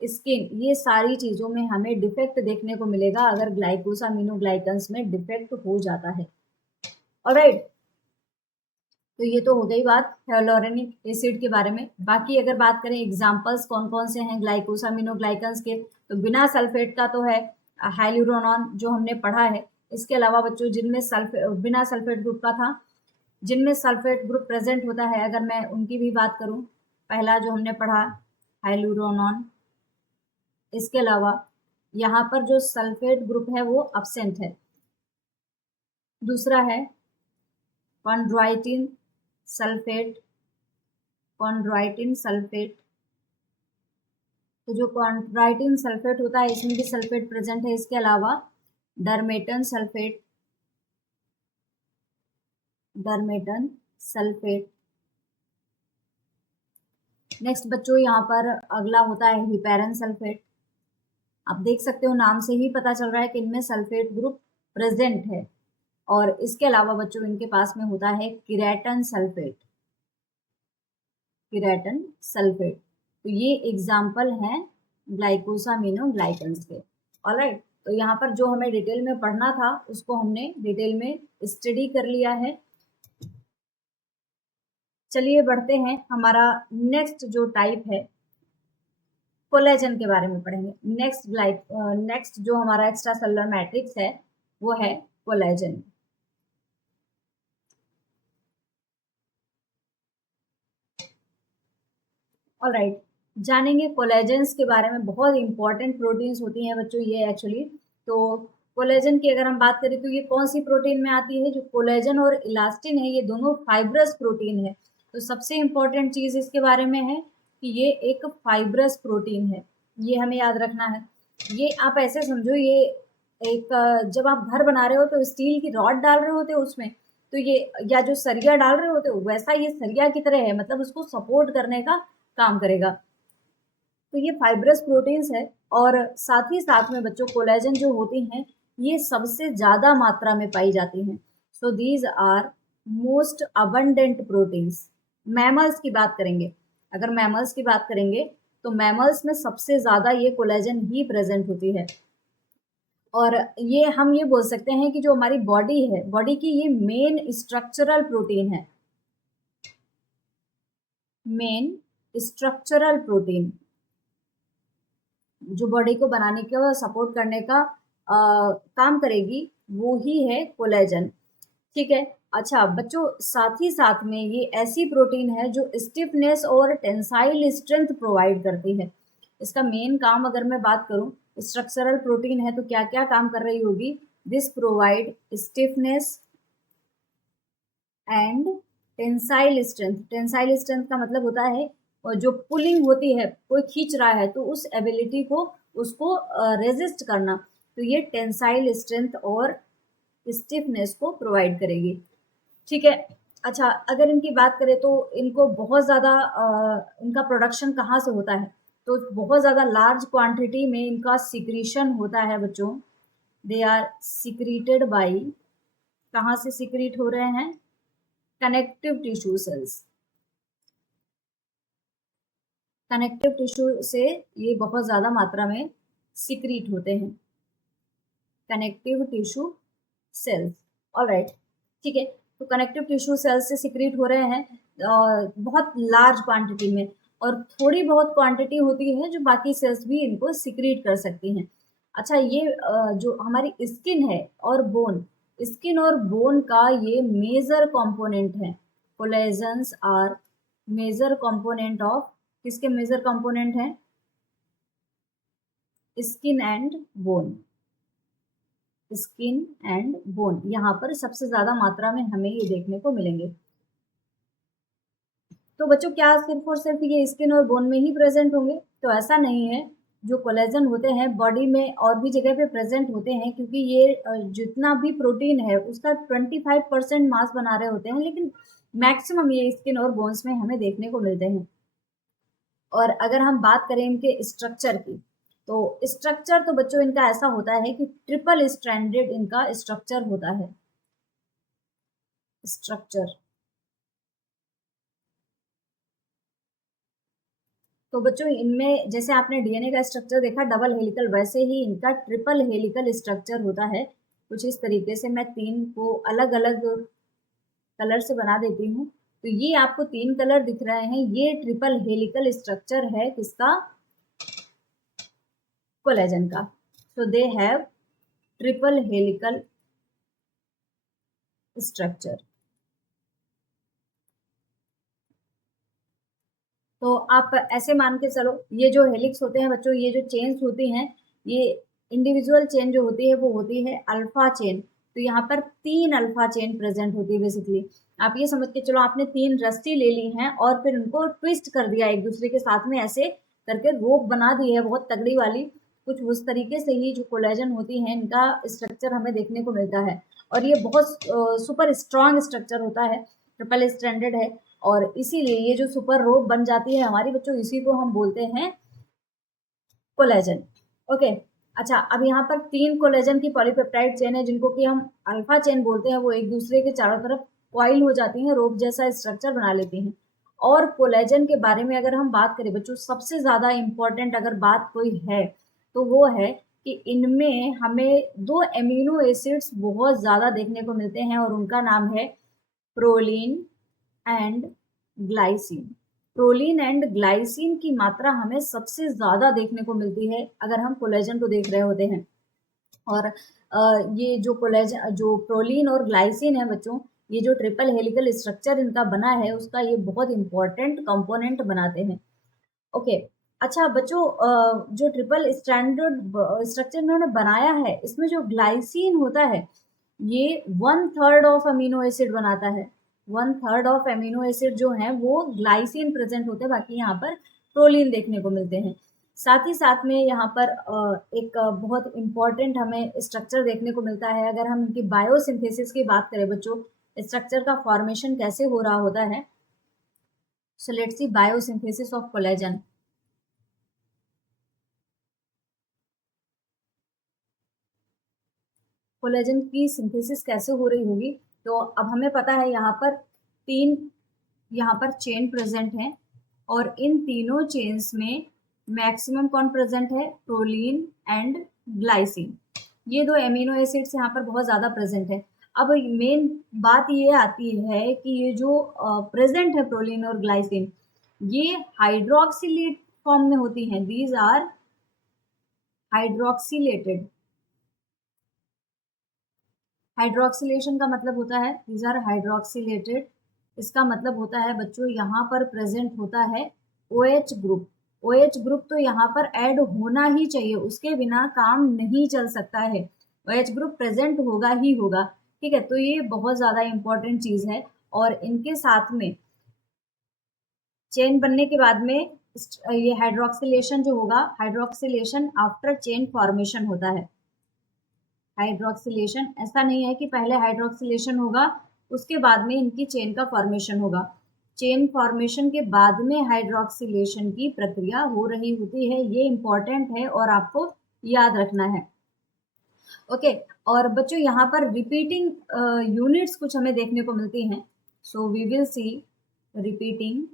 स्किन, ये सारी चीज़ों में हमें डिफेक्ट देखने को मिलेगा अगर ग्लाइकोसामिनोग्लाइकन्स में डिफेक्ट हो जाता है। ऑलराइट, तो ये तो हो गई बात hyaluronic एसिड के बारे में। बाकी अगर बात करें एग्जांपल्स कौन कौन से हैं ग्लाइकोसामिनोग्लाइकन्स के, तो बिना सल्फेट का तो है हाइलुरोनॉन जो हमने पढ़ा है। इसके अलावा बच्चों जिनमें बिना सल्फेट ग्रुप का था, जिनमें सल्फेट ग्रुप प्रेजेंट होता है, अगर मैं उनकी भी बात करूं, पहला जो हमने पढ़ा हाइलुरोनॉन। इसके अलावा यहाँ पर जो सल्फेट ग्रुप है वो अब्सेंट है। दूसरा है कॉन्ड्राइटिन सल्फेट, कॉन्ड्राइटिन सल्फेट। तो जो कॉन्ड्राइटिन सल्फेट होता है इसमें भी सल्फेट प्रेजेंट है। इसके अलावा डर्मेटन सल्फेट, डर्मेटन सल्फेट। नेक्स्ट बच्चों यहाँ पर अगला होता है हिपेरन सल्फेट। आप देख सकते हो नाम से ही पता चल रहा है कि इनमें सल्फेट ग्रुप प्रेजेंट है। और इसके अलावा बच्चों इनके पास में होता है किरेटन सल्फेट, किरेटन सल्फेट। तो ये एग्जाम्पल हैं ग्लाइकोसामिनोग्लाइकन्स के। ऑलराइट, तो यहाँ पर जो हमें डिटेल में पढ़ना था उसको हमने डिटेल में स्टडी कर लिया है। चलिए बढ़ते हैं, हमारा नेक्स्ट जो टाइप है कोलेजन के बारे में पढ़ेंगे। नेक्स्ट जो हमारा एक्स्ट्रा सेलुलर मैट्रिक्स है वो है कोलेजन। ऑलराइट, जानेंगे कोलेजन्स के बारे में। बहुत इंपॉर्टेंट प्रोटीन्स होती हैं बच्चों ये एक्चुअली। तो कोलेजन की अगर हम बात करें तो ये कौन सी प्रोटीन में आती है? जो कोलेजन और इलास्टिन है ये दोनों फाइब्रस प्रोटीन है। तो सबसे इम्पोर्टेंट चीज़ इसके बारे में है कि ये एक फाइब्रस प्रोटीन है, ये हमें याद रखना है। ये आप ऐसे समझो, ये एक जब आप घर बना रहे हो तो स्टील की रॉड डाल रहे होते हो उसमें, तो ये या जो सरिया डाल रहे होते हो वैसा ये सरिया की तरह है, मतलब उसको सपोर्ट करने का काम करेगा। तो ये फाइब्रस प्रोटीन्स है। और साथ ही साथ में बच्चों कोलेजन जो होती हैं ये सबसे ज़्यादा मात्रा में पाई जाती हैं। So these are most abundant proteins. Mammals की बात करेंगे, अगर मैमल्स की बात करेंगे तो मैमल्स में सबसे ज़्यादा ये कोलेजन ही प्रेजेंट होती है। और ये हम ये बोल सकते हैं कि जो हमारी बॉडी है, बॉडी की ये मेन स्ट्रक्चरल प्रोटीन है, मेन स्ट्रक्चरल प्रोटीन जो बॉडी को बनाने का सपोर्ट करने का काम करेगी वो ही है कोलेजन। ठीक है, अच्छा बच्चों साथ ही साथ में ये ऐसी प्रोटीन है जो स्टिफनेस और टेंसाइल स्ट्रेंथ प्रोवाइड करती है। इसका मेन काम अगर मैं बात करूं, स्ट्रक्चरल प्रोटीन है तो क्या क्या काम कर रही होगी? This provide stiffness and tensile strength. Tensile strength का मतलब होता है और जो पुलिंग होती है, कोई खींच रहा है तो उस एबिलिटी को उसको रेजिस्ट करना, तो ये टेंसाइल स्ट्रेंथ और स्टिफनेस को प्रोवाइड करेगी। ठीक है, अच्छा अगर इनकी बात करें तो इनको बहुत ज़्यादा इनका प्रोडक्शन कहाँ से होता है? तो बहुत ज़्यादा लार्ज क्वांटिटी में इनका सिक्रीशन होता है बच्चों। दे आर सिक्रीटेड बाई, कहाँ से सिक्रीट हो रहे हैं? Connective tissue cells. Connective tissue से ये बहुत ज़्यादा मात्रा में सिक्रीट होते हैं, कनेक्टिव टिश्यू सेल्स। ऑलराइट, ठीक है, तो कनेक्टिव टिश्यू सेल्स से सिक्रीट हो रहे हैं बहुत लार्ज क्वांटिटी में, और थोड़ी बहुत क्वांटिटी होती है जो बाकी सेल्स भी इनको सिक्रीट कर सकती हैं। अच्छा, ये जो हमारी स्किन है और बोन, स्किन और बोन का ये मेजर कंपोनेंट है। कोलेजन्स आर मेजर कंपोनेंट ऑफ, किसके मेजर कंपोनेंट हैं? Skin and bone, skin and bone, यहाँ पर सबसे ज्यादा मात्रा में हमें ये देखने को मिलेंगे। तो बच्चों क्या सिर्फ और सिर्फ ये स्किन और बोन में ही प्रेजेंट होंगे? तो ऐसा नहीं है। जो कोलेजन होते हैं बॉडी में और भी जगह पे प्रेजेंट होते हैं, क्योंकि ये जितना भी प्रोटीन है उसका 25% मास बना रहे होते हैं, लेकिन मैक्सिमम ये स्किन और बोन्स में हमें देखने को मिलते हैं। और अगर हम बात करें इनके स्ट्रक्चर की, तो स्ट्रक्चर तो बच्चों इनका ऐसा होता है कि ट्रिपल स्ट्रैंडेड इनका स्ट्रक्चर होता है। स्ट्रक्चर तो बच्चों इनमें जैसे आपने डीएनए का स्ट्रक्चर देखा डबल हेलिकल, वैसे ही इनका ट्रिपल हेलिकल स्ट्रक्चर होता है। कुछ इस तरीके से मैं 3 को अलग अलग कलर से बना देती हूँ। तो ये आपको 3 कलर दिख रहे हैं, ये ट्रिपल हेलिकल स्ट्रक्चर है किसका? कोलेजन का। So they have triple helical structure. तो आप ऐसे मान के चलो, ये जो हेलिक्स होते हैं बच्चों, ये जो चेन्स होती हैं, ये इंडिविजुअल चेन जो होती है वो होती है अल्फा चेन। तो यहाँ पर 3 अल्फा चेन प्रेजेंट होती है बेसिकली। आप ये समझ के चलो, आपने 3 रस्सी ले ली हैं और फिर उनको ट्विस्ट कर दिया एक दूसरे के साथ में, ऐसे करके रोप बना दी है बहुत तगड़ी वाली। कुछ उस तरीके से ही जो कोलेजन होती है इनका स्ट्रक्चर हमें देखने को मिलता है। और ये बहुत सुपर स्ट्रांग स्ट्रक्चर होता है, ट्रिपल स्ट्रैंडेड है। और इसीलिए ये जो सुपर रोप बन जाती है हमारी बच्चों, इसी को हम बोलते हैं कोलेजन। ओके, अच्छा अब यहाँ पर 3 कोलेजन की पॉलीपेप्टाइड चेन है जिनको कि हम अल्फा चेन बोलते हैं। वो एक दूसरे के चारों तरफ कॉइल हो जाती हैं, रोप जैसा स्ट्रक्चर बना लेती हैं। और कोलेजन के बारे में अगर हम बात करें बच्चों, सबसे ज्यादा इंपॉर्टेंट अगर बात कोई है तो वो है कि इनमें हमें 2 एमिनो एसिड्स बहुत ज्यादा देखने को मिलते हैं और उनका नाम है proline and glycine. Proline and glycine की मात्रा हमें सबसे ज्यादा देखने को मिलती है अगर हम कोलेजन को देख रहे होते हैं। और ये जो कोलेजन, जो प्रोलीन और ग्लाइसिन है बच्चों, ये जो ट्रिपल हेलिकल स्ट्रक्चर इनका बना है उसका ये बहुत इंपॉर्टेंट कंपोनेंट बनाते हैं। ओके, अच्छा बच्चों, जो ट्रिपल स्टैंडर्ड स्ट्रक्चर इन्होंने बनाया है इसमें जो ग्लाइसिन होता है ये 1/3 ऑफ अमीनो एसिड बनाता है। 1/3 ऑफ अमीनो एसिड जो है वो ग्लाइसिन प्रेजेंट होते हैं, बाकी यहाँ पर प्रोलीन देखने को मिलते हैं। साथ ही साथ में यहाँ पर एक बहुत इंपॉर्टेंट हमें स्ट्रक्चर देखने को मिलता है। अगर हम इनकी बायोसिंथेसिस की बात करें बच्चों, स्ट्रक्चर का फॉर्मेशन कैसे हो रहा होता है। So let's see biosynthesis of collagen. Collagen की सिंथेसिस कैसे हो रही होगी, तो अब हमें पता है यहाँ पर 3 यहाँ पर चेन प्रेजेंट हैं और इन तीनों चेन्स में मैक्सिमम कौन प्रेजेंट है? Proline and glycine. ये 2 एमिनो एसिड्स यहाँ पर बहुत ज़्यादा प्रेजेंट है। अब मेन बात ये आती है कि ये जो प्रेजेंट है प्रोलीन और ग्लाइसिन, ये हाइड्रोक्सिलेट फॉर्म में होती हैं। These are हाइड्रोक्सिलेटेड। हाइड्रोक्सिलेशन का मतलब होता है दीज आर हाइड्रोक्सिलेटेड। इसका मतलब होता है बच्चों यहाँ पर प्रेजेंट होता है OH ग्रुप। OH ग्रुप तो यहाँ पर ऐड होना ही चाहिए, उसके बिना काम नहीं चल सकता है। OH ग्रुप प्रेजेंट होगा ही होगा। ठीक है, तो ये बहुत ज़्यादा इंपॉर्टेंट चीज़ है। और इनके साथ में चेन बनने के बाद में ये हाइड्रोक्सिलेशन जो होगा, हाइड्रोक्सिलेशन आफ्टर चेन फॉर्मेशन होता है। हाइड्रोक्सिलेशन ऐसा नहीं है कि पहले हाइड्रोक्सिलेशन होगा उसके बाद में इनकी चेन का फॉर्मेशन होगा। चेन फॉर्मेशन के बाद में हाइड्रोक्सिलेशन की प्रक्रिया हो रही होती है। ये इंपॉर्टेंट है और आपको याद रखना है। ओके, और बच्चों यहाँ पर रिपीटिंग यूनिट्स कुछ हमें देखने को मिलती हैं। So we will see repeating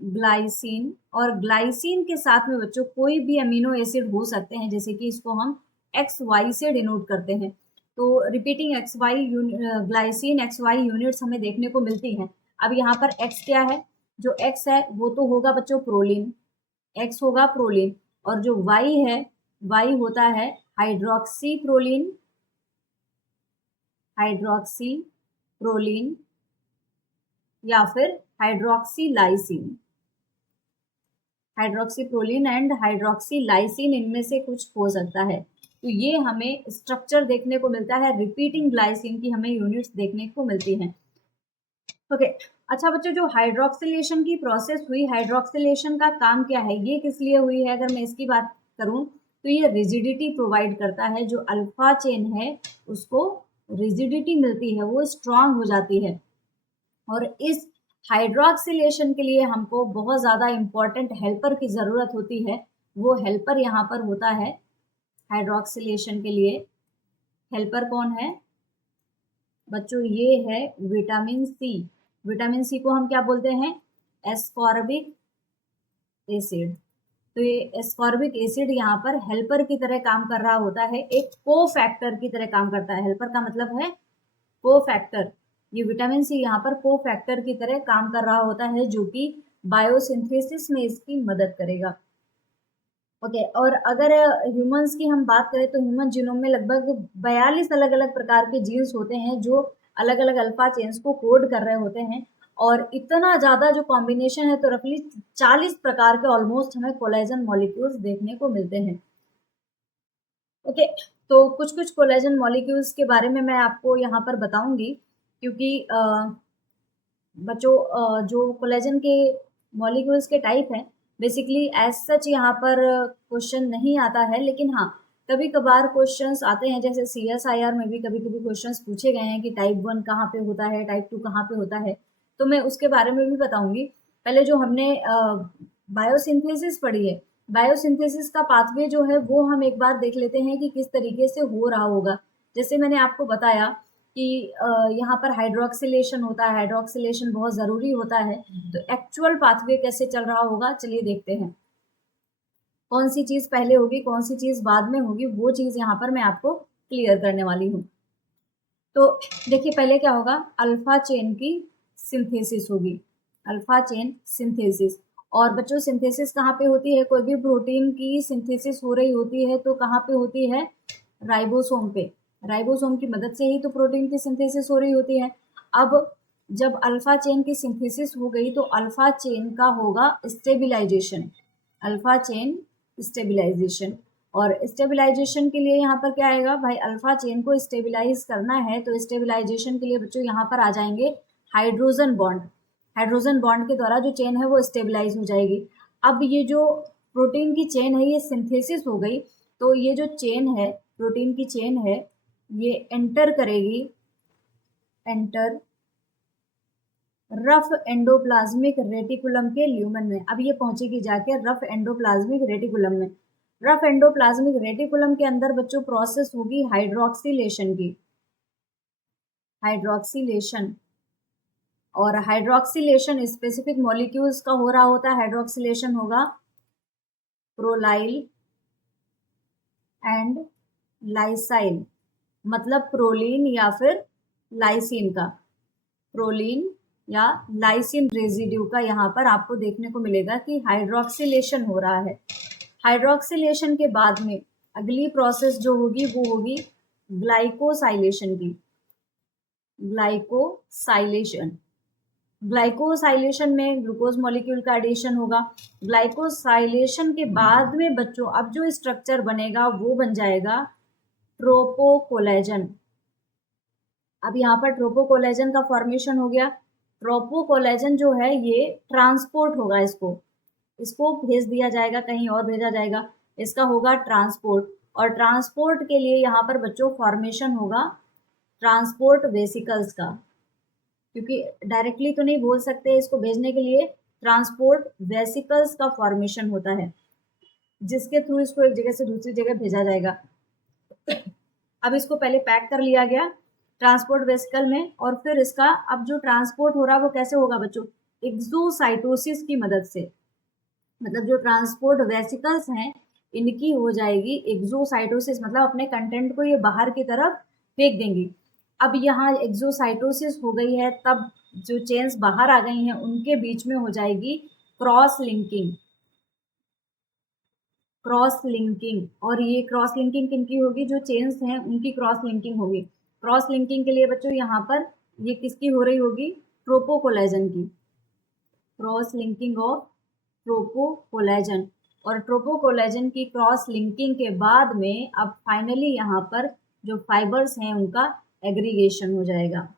glycine. और ग्लाइसिन के साथ में बच्चों कोई भी अमीनो एसिड हो सकते हैं, जैसे कि इसको हम XY से डिनोट करते हैं। तो repeating XY glycine XY units हमें देखने को मिलती हैं। अब यहाँ पर X क्या है? जो X है वो तो होगा बच्चों प्रोलीन, X होगा प्रोलीन। और जो Y है, Y होता है हाइड्रोक्सी प्रोलीन, हाइड्रोक्सी प्रोलीन या फिर हाइड्रोक्सीलाइसिन। हाइड्रोक्सीप्रोलीन एंड हाइड्रोक्सीलाइसिन इनमें से कुछ हो सकता है। तो ये हमें स्ट्रक्चर देखने को मिलता है, रिपीटिंग ग्लाइसिन की हमें यूनिट्स देखने को मिलती हैं। ओके, अच्छा बच्चों, जो हाइड्रोक्सिलेशन की प्रोसेस हुई, हाइड्रोक्सिलेशन का काम क्या है, ये किस लिए हुई है? अगर मैं इसकी बात करूं तो ये रिजिडिटी प्रोवाइड करता है। जो अल्फा चेन है उसको रिजिडिटी मिलती है, वो स्ट्रांग हो जाती है। और इस हाइड्रोक्सिलेशन के लिए हमको बहुत ज़्यादा इम्पॉर्टेंट हेल्पर की ज़रूरत होती है। वो हेल्पर यहाँ पर होता है हाइड्रोक्सिलेशन के लिए। हेल्पर कौन है बच्चों? ये है विटामिन सी। विटामिन सी को हम क्या बोलते हैं? Ascorbic acid. तो ये एस्कॉर्बिक एसिड यहाँ पर हेल्पर की तरह काम कर रहा होता है, एक को फैक्टर की तरह काम करता है। हेल्पर का मतलब है को फैक्टर। ये विटामिन सी यहाँ पर को फैक्टर की तरह काम कर रहा होता है, जो कि बायोसिंथेसिस में इसकी मदद करेगा। ओके, और अगर ह्यूमंस की हम बात करें तो ह्यूमन जीनोम में लगभग 42 अलग अलग प्रकार के जीन्स होते हैं जो अलग अलग अल्फा चेन्स को कोड कर रहे होते हैं, और इतना ज़्यादा जो कॉम्बिनेशन है, तो रफली 40 प्रकार के ऑलमोस्ट हमें कोलेजन मॉलिक्यूल्स देखने को मिलते हैं। ओके, तो कुछ कुछ कोलेजन मॉलिक्यूल्स के बारे में मैं आपको यहाँ पर बताऊंगी, क्योंकि बच्चों जो कोलेजन के मॉलिक्यूल्स के टाइप हैं, बेसिकली एज सच यहाँ पर क्वेश्चन नहीं आता है, लेकिन हाँ कभी कभार क्वेश्चंस आते हैं। जैसे CSIR में भी कभी कभी क्वेश्चंस पूछे गए हैं कि टाइप 1 कहाँ पे होता है, टाइप 2 कहाँ पे होता है, तो मैं उसके बारे में भी बताऊंगी। पहले जो हमने बायोसिंथेसिस पढ़ी है, बायोसिंथेसिस का पाथवे जो है वो हम एक बार देख लेते हैं कि किस तरीके से हो रहा होगा। जैसे मैंने आपको बताया कि यहाँ पर हाइड्रोक्सिलेशन होता है, हाइड्रोक्सिलेशन बहुत ज़रूरी होता है। तो एक्चुअल पाथवे कैसे चल रहा होगा, चलिए देखते हैं। कौन सी चीज़ पहले होगी, कौन सी चीज़ बाद में होगी, वो चीज़ यहाँ पर मैं आपको क्लियर करने वाली हूँ। तो देखिए पहले क्या होगा, अल्फा चेन की सिंथेसिस होगी, अल्फा चेन सिंथेसिस। और बच्चों सिंथेसिस कहाँ पे होती है, कोई भी प्रोटीन की सिंथेसिस हो रही होती है तो कहाँ पे होती है, राइबोसोम पे। राइबोसोम की मदद से ही तो प्रोटीन की सिंथेसिस हो रही होती है। अब जब अल्फा चेन की सिंथेसिस हो गई तो अल्फा चेन का होगा स्टेबिलाईजेशन, अल्फा चेन स्टेबिलाईजेशन। और स्टेबिलाईजेशन के लिए यहाँ पर क्या आएगा भाई, अल्फा चेन को स्टेबिलाईज करना है तो स्टेबिलाईजेशन के लिए बच्चों यहाँ पर आ जाएंगे हाइड्रोजन बॉन्ड। हाइड्रोजन बॉन्ड के द्वारा जो चेन है वो स्टेबिलाईज हो जाएगी। अब ये जो प्रोटीन की चेन है ये सिंथेसिस हो गई, तो ये जो चेन है, प्रोटीन की चेन है, ये एंटर करेगी, एंटर रफ एंडोप्लाज्मिक रेटिकुलम के ल्यूमन में। अब ये पहुंचेगी जाके रफ एंडोप्लाज्मिक रेटिकुलम में। रफ एंडोप्लाज्मिक रेटिकुलम के अंदर बच्चों प्रोसेस होगी हाइड्रोक्सिलेशन की, हाइड्रोक्सिलेशन। और हाइड्रोक्सिलेशन स्पेसिफिक मॉलिक्यूल्स का हो रहा होता है। हाइड्रोक्सिलेशन होगा प्रोलाइल एंड लाइसाइल, मतलब प्रोलीन या फिर लाइसिन का, प्रोलीन या लाइसिन रेजिड्यू का यहाँ पर आपको देखने को मिलेगा कि हाइड्रोक्सिलेशन हो रहा है। हाइड्रोक्सिलेशन के बाद में अगली प्रोसेस जो होगी वो होगी ग्लाइकोसाइलेशन की, ग्लाइकोसाइलेशन। ग्लाइकोसाइलेशन में ग्लूकोज मॉलिक्यूल का एडिशन होगा। ग्लाइकोसाइलेशन के बाद में बच्चों अब जो स्ट्रक्चर बनेगा वो बन जाएगा ट्रोपोकोलेजन। अब यहाँ पर ट्रोपोकोलेजन का फॉर्मेशन हो गया। ट्रोपोकोलेजन जो है ये ट्रांसपोर्ट होगा, इसको भेज दिया जाएगा, कहीं और भेजा जाएगा, इसका होगा ट्रांसपोर्ट। और ट्रांसपोर्ट के लिए यहाँ पर बच्चों फॉर्मेशन होगा ट्रांसपोर्ट वेसिकल्स का, क्योंकि डायरेक्टली तो नहीं बोल सकते, इसको भेजने के लिए ट्रांसपोर्ट वेसिकल्स का फॉर्मेशन होता है, जिसके थ्रू इसको एक जगह से दूसरी जगह भेजा जाएगा। अब इसको पहले पैक कर लिया गया ट्रांसपोर्ट वेसिकल में, और फिर इसका अब जो ट्रांसपोर्ट हो रहा है वो कैसे होगा बच्चों, एक्सोसाइटोसिस की मदद से। मतलब जो ट्रांसपोर्ट वेसिकल्स हैं इनकी हो जाएगी एक्सोसाइटोसिस, मतलब अपने कंटेंट को ये बाहर की तरफ फेंक देंगी। अब यहाँ एक्सोसाइटोसिस हो गई है, तब जो चेन्स बाहर आ गई हैं उनके बीच में हो जाएगी क्रॉस लिंकिंग, क्रॉस लिंकिंग। और ये क्रॉस लिंकिंग किनकी होगी, जो चेन्स हैं उनकी क्रॉस लिंकिंग होगी। क्रॉस लिंकिंग के लिए बच्चों यहाँ पर ये किसकी हो रही होगी, ट्रोपोकोलेजन की, क्रॉस लिंकिंग ऑफ ट्रोपोकोलेजन। और ट्रोपोकोलेजन की क्रॉस लिंकिंग के बाद में अब फाइनली यहाँ पर जो फाइबर्स हैं उनका एग्रीगेशन हो जाएगा।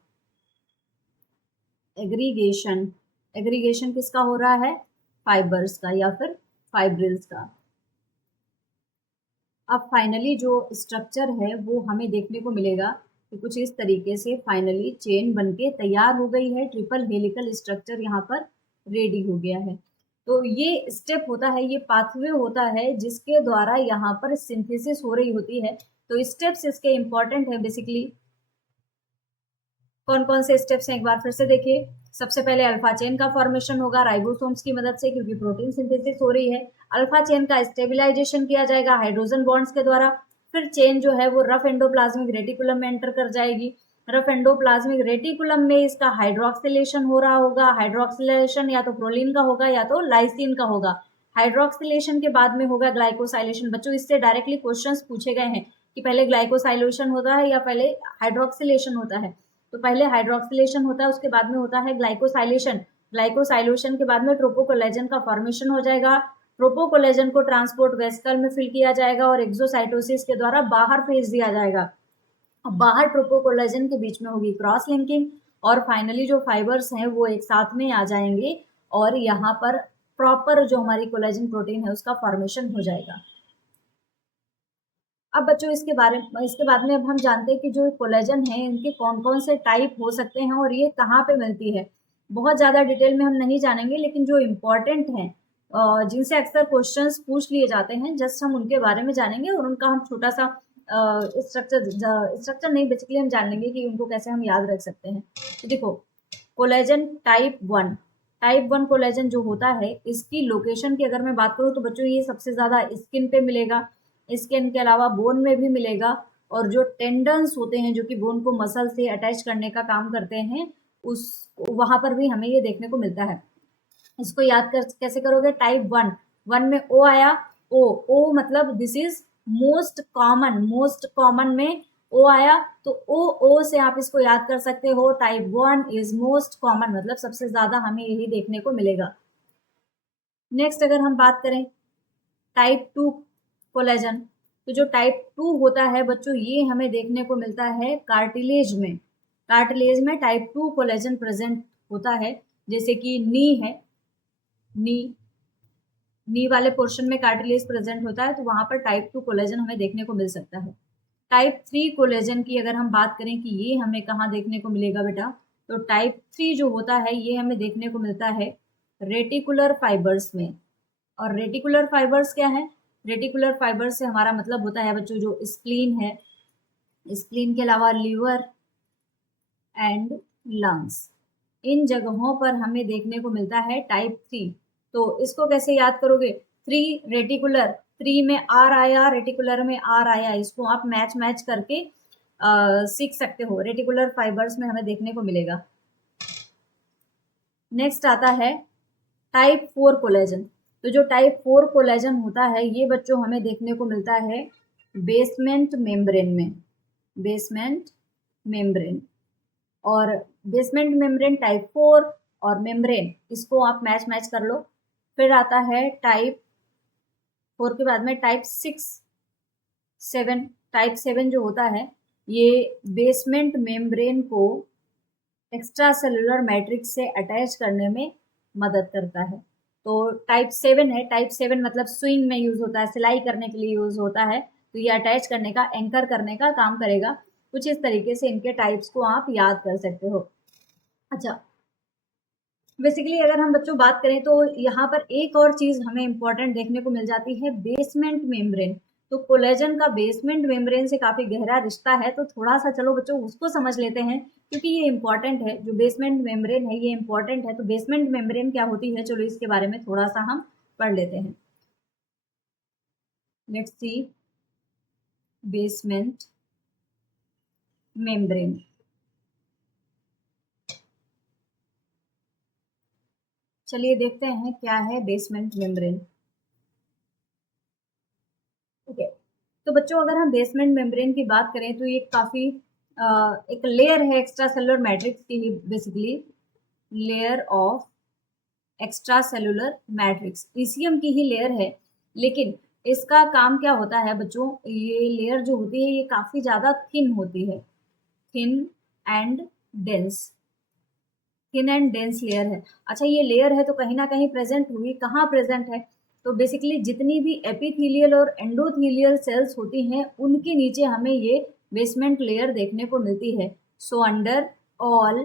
एग्रीगेशन, एग्रीगेशन किसका हो रहा है, फाइबर्स का या फिर फाइब्रिल्स का। अब फाइनली जो स्ट्रक्चर है वो हमें देखने को मिलेगा कि कुछ इस तरीके से फाइनली चेन बनके तैयार हो गई है। ट्रिपल हेलिकल स्ट्रक्चर यहाँ पर रेडी हो गया है। तो ये स्टेप होता है, ये पाथवे होता है जिसके द्वारा यहाँ पर सिंथेसिस हो रही होती है। तो स्टेप्स इसके इम्पॉर्टेंट है बेसिकली। कौन कौन से स्टेप्स हैं एक बार फिर से देखिए। सबसे पहले अल्फा चेन का फॉर्मेशन होगा राइबोसोम्स की मदद से, क्योंकि प्रोटीन सिंथेसिस हो रही है। अल्फा चेन का स्टेबिलाईजेशन किया जाएगा हाइड्रोजन बॉन्ड्स के द्वारा। फिर चेन जो है वो रफ एंडोप्लाज्मिक रेटिकुलम में एंटर कर जाएगी। रफ एंडोप्लाज्मिक रेटिकुलम में इसका हाइड्रोक्सिलेशन हो रहा होगा। हाइड्रोक्सिलेशन या तो प्रोलीन का होगा या तो लाइसिन का होगा। हाइड्रोक्सिलेशन के बाद में होगा ग्लाइकोसाइलेशन। बच्चों इससे डायरेक्टली क्वेश्चंस पूछे गए हैं कि पहले ग्लाइकोसाइलेशन होता है या पहले हाइड्रोक्सिलेशन होता है। तो पहले हाइड्रोक्सिलेशन होता है, उसके बाद में होता है ग्लाइकोसाइलेशन। ग्लाइकोसाइलेशन के बाद में ट्रोपोकोलेजन का फॉर्मेशन हो जाएगा। ट्रोपोकोलेजन को ट्रांसपोर्ट वेसिकल में फिल किया जाएगा और एक्सोसाइटोसिस के द्वारा बाहर भेज दिया जाएगा। अब बाहर ट्रोपोकोलेजन के बीच में होगी क्रॉस लिंकिंग और फाइनली जो फाइबर्स हैं वो एक साथ में आ जाएंगे और यहाँ पर प्रॉपर जो हमारी कोलेजन प्रोटीन है उसका फॉर्मेशन हो जाएगा। अब बच्चों इसके बाद में अब हम जानते हैं कि जो कोलेजन है इनके कौन कौन से टाइप हो सकते हैं और ये कहाँ पे मिलती है। बहुत ज़्यादा डिटेल में हम नहीं जानेंगे, लेकिन जो इम्पोर्टेंट हैं जिनसे अक्सर क्वेश्चंस पूछ लिए जाते हैं जस्ट हम उनके बारे में जानेंगे और उनका हम छोटा सा स्ट्रक्चर नहीं बेसिकली हम जान लेंगे कि उनको कैसे हम याद रख सकते हैं। तो देखो कोलेजन टाइप वन कोलेजन जो होता है इसकी लोकेशन की अगर मैं बात करूँ तो बच्चों ये सबसे ज़्यादा स्किन पे मिलेगा। स्किन के अलावा बोन में भी मिलेगा और जो टेंडन्स होते हैं जो कि बोन को मसल से अटैच करने का काम करते हैं उस वहां पर भी हमें ये देखने को मिलता है। इसको याद कर कैसे करोगे, टाइप वन में ओ आया, ओ मतलब दिस इज मोस्ट कॉमन में ओ आया तो ओ से आप इसको याद कर सकते हो। टाइप 1 इज मोस्ट कॉमन मतलब सबसे ज्यादा हमें यही देखने को मिलेगा। नेक्स्ट अगर हम बात करें टाइप 2 कोलेजन, तो जो टाइप 2 होता है बच्चों ये हमें देखने को मिलता है कार्टिलेज में टाइप 2 कोलेजन प्रेजेंट होता है। जैसे कि नी वाले पोर्शन में कार्टिलेज प्रेजेंट होता है तो वहां पर टाइप 2 कोलेजन हमें देखने को मिल सकता है। टाइप 3 कोलेजन की अगर हम बात करें कि ये हमें कहाँ देखने को मिलेगा बेटा, तो टाइप 3 जो होता है ये हमें देखने को मिलता है रेटिकुलर फाइबर्स में। और रेटिकुलर फाइबर्स क्या है, रेटिकुलर फाइबर्स से हमारा मतलब होता है बच्चों जो स्प्लीन है, स्प्लीन के अलावा लीवर एंड लंग्स, इन जगहों पर हमें देखने को मिलता है टाइप 3। तो इसको कैसे याद करोगे, 3 रेटिकुलर, 3 में आर आया, रेटिकुलर में आर आया, इसको आप मैच करके सीख सकते हो। रेटिकुलर फाइबर्स में हमें देखने को मिलेगा। नेक्स्ट आता है टाइप 4 कोलेजन। तो जो टाइप 4 कोलेजन होता है ये बच्चों हमें देखने को मिलता है बेसमेंट मेम्ब्रेन में, बेसमेंट मेम्ब्रेन। और बेसमेंट मेम्ब्रेन टाइप 4 और मेम्ब्रेन इसको आप मैच कर लो। फिर आता है टाइप 4 के बाद में टाइप 7। टाइप 7 जो होता है ये बेसमेंट मेम्ब्रेन को एक्स्ट्रा सेलुलर मैट्रिक्स से अटैच करने में मदद करता है। तो टाइप 7 है, टाइप 7 मतलब स्विंग में यूज होता है, सिलाई करने के लिए यूज होता है। तो ये अटैच करने का, एंकर करने का काम करेगा। कुछ इस तरीके से इनके टाइप्स को आप याद कर सकते हो। अच्छा बेसिकली अगर हम बच्चों बात करें तो यहाँ पर एक और चीज हमें इंपॉर्टेंट देखने को मिल जाती है, बेसमेंट मेम्ब्रेन। तो कोलेजन का बेसमेंट मेम्ब्रेन से काफी गहरा रिश्ता है, तो थोड़ा सा चलो बच्चों उसको समझ लेते हैं क्योंकि ये इंपॉर्टेंट है। जो बेसमेंट मेम्ब्रेन है ये इंपॉर्टेंट है। तो बेसमेंट मेम्ब्रेन क्या होती है, चलो इसके बारे में थोड़ा सा हम पढ़ लेते हैं। Let's see basement membrane. चलिए देखते हैं क्या है बेसमेंट मेम्ब्रेन। ओके तो बच्चों अगर हम बेसमेंट मेम्ब्रेन की बात करें तो ये काफी एक लेयर है एक्स्ट्रा सेलुलर मैट्रिक्स की ही, basically layer of extra cellular matrix, ECM की ही लेयर है। लेकिन इसका काम क्या होता है बच्चों, ये लेयर जो होती है ये काफी ज्यादा थिन होती है, thin and dense, thin and dense layer है। अच्छा ये लेयर है तो कहीं ना कहीं प्रेजेंट हुई, कहाँ प्रेजेंट है, तो बेसिकली जितनी भी एपिथेलियल और एंडोथेलियल सेल्स होती हैं उनके नीचे हमें ये बेसमेंट लेयर देखने को मिलती है। So under all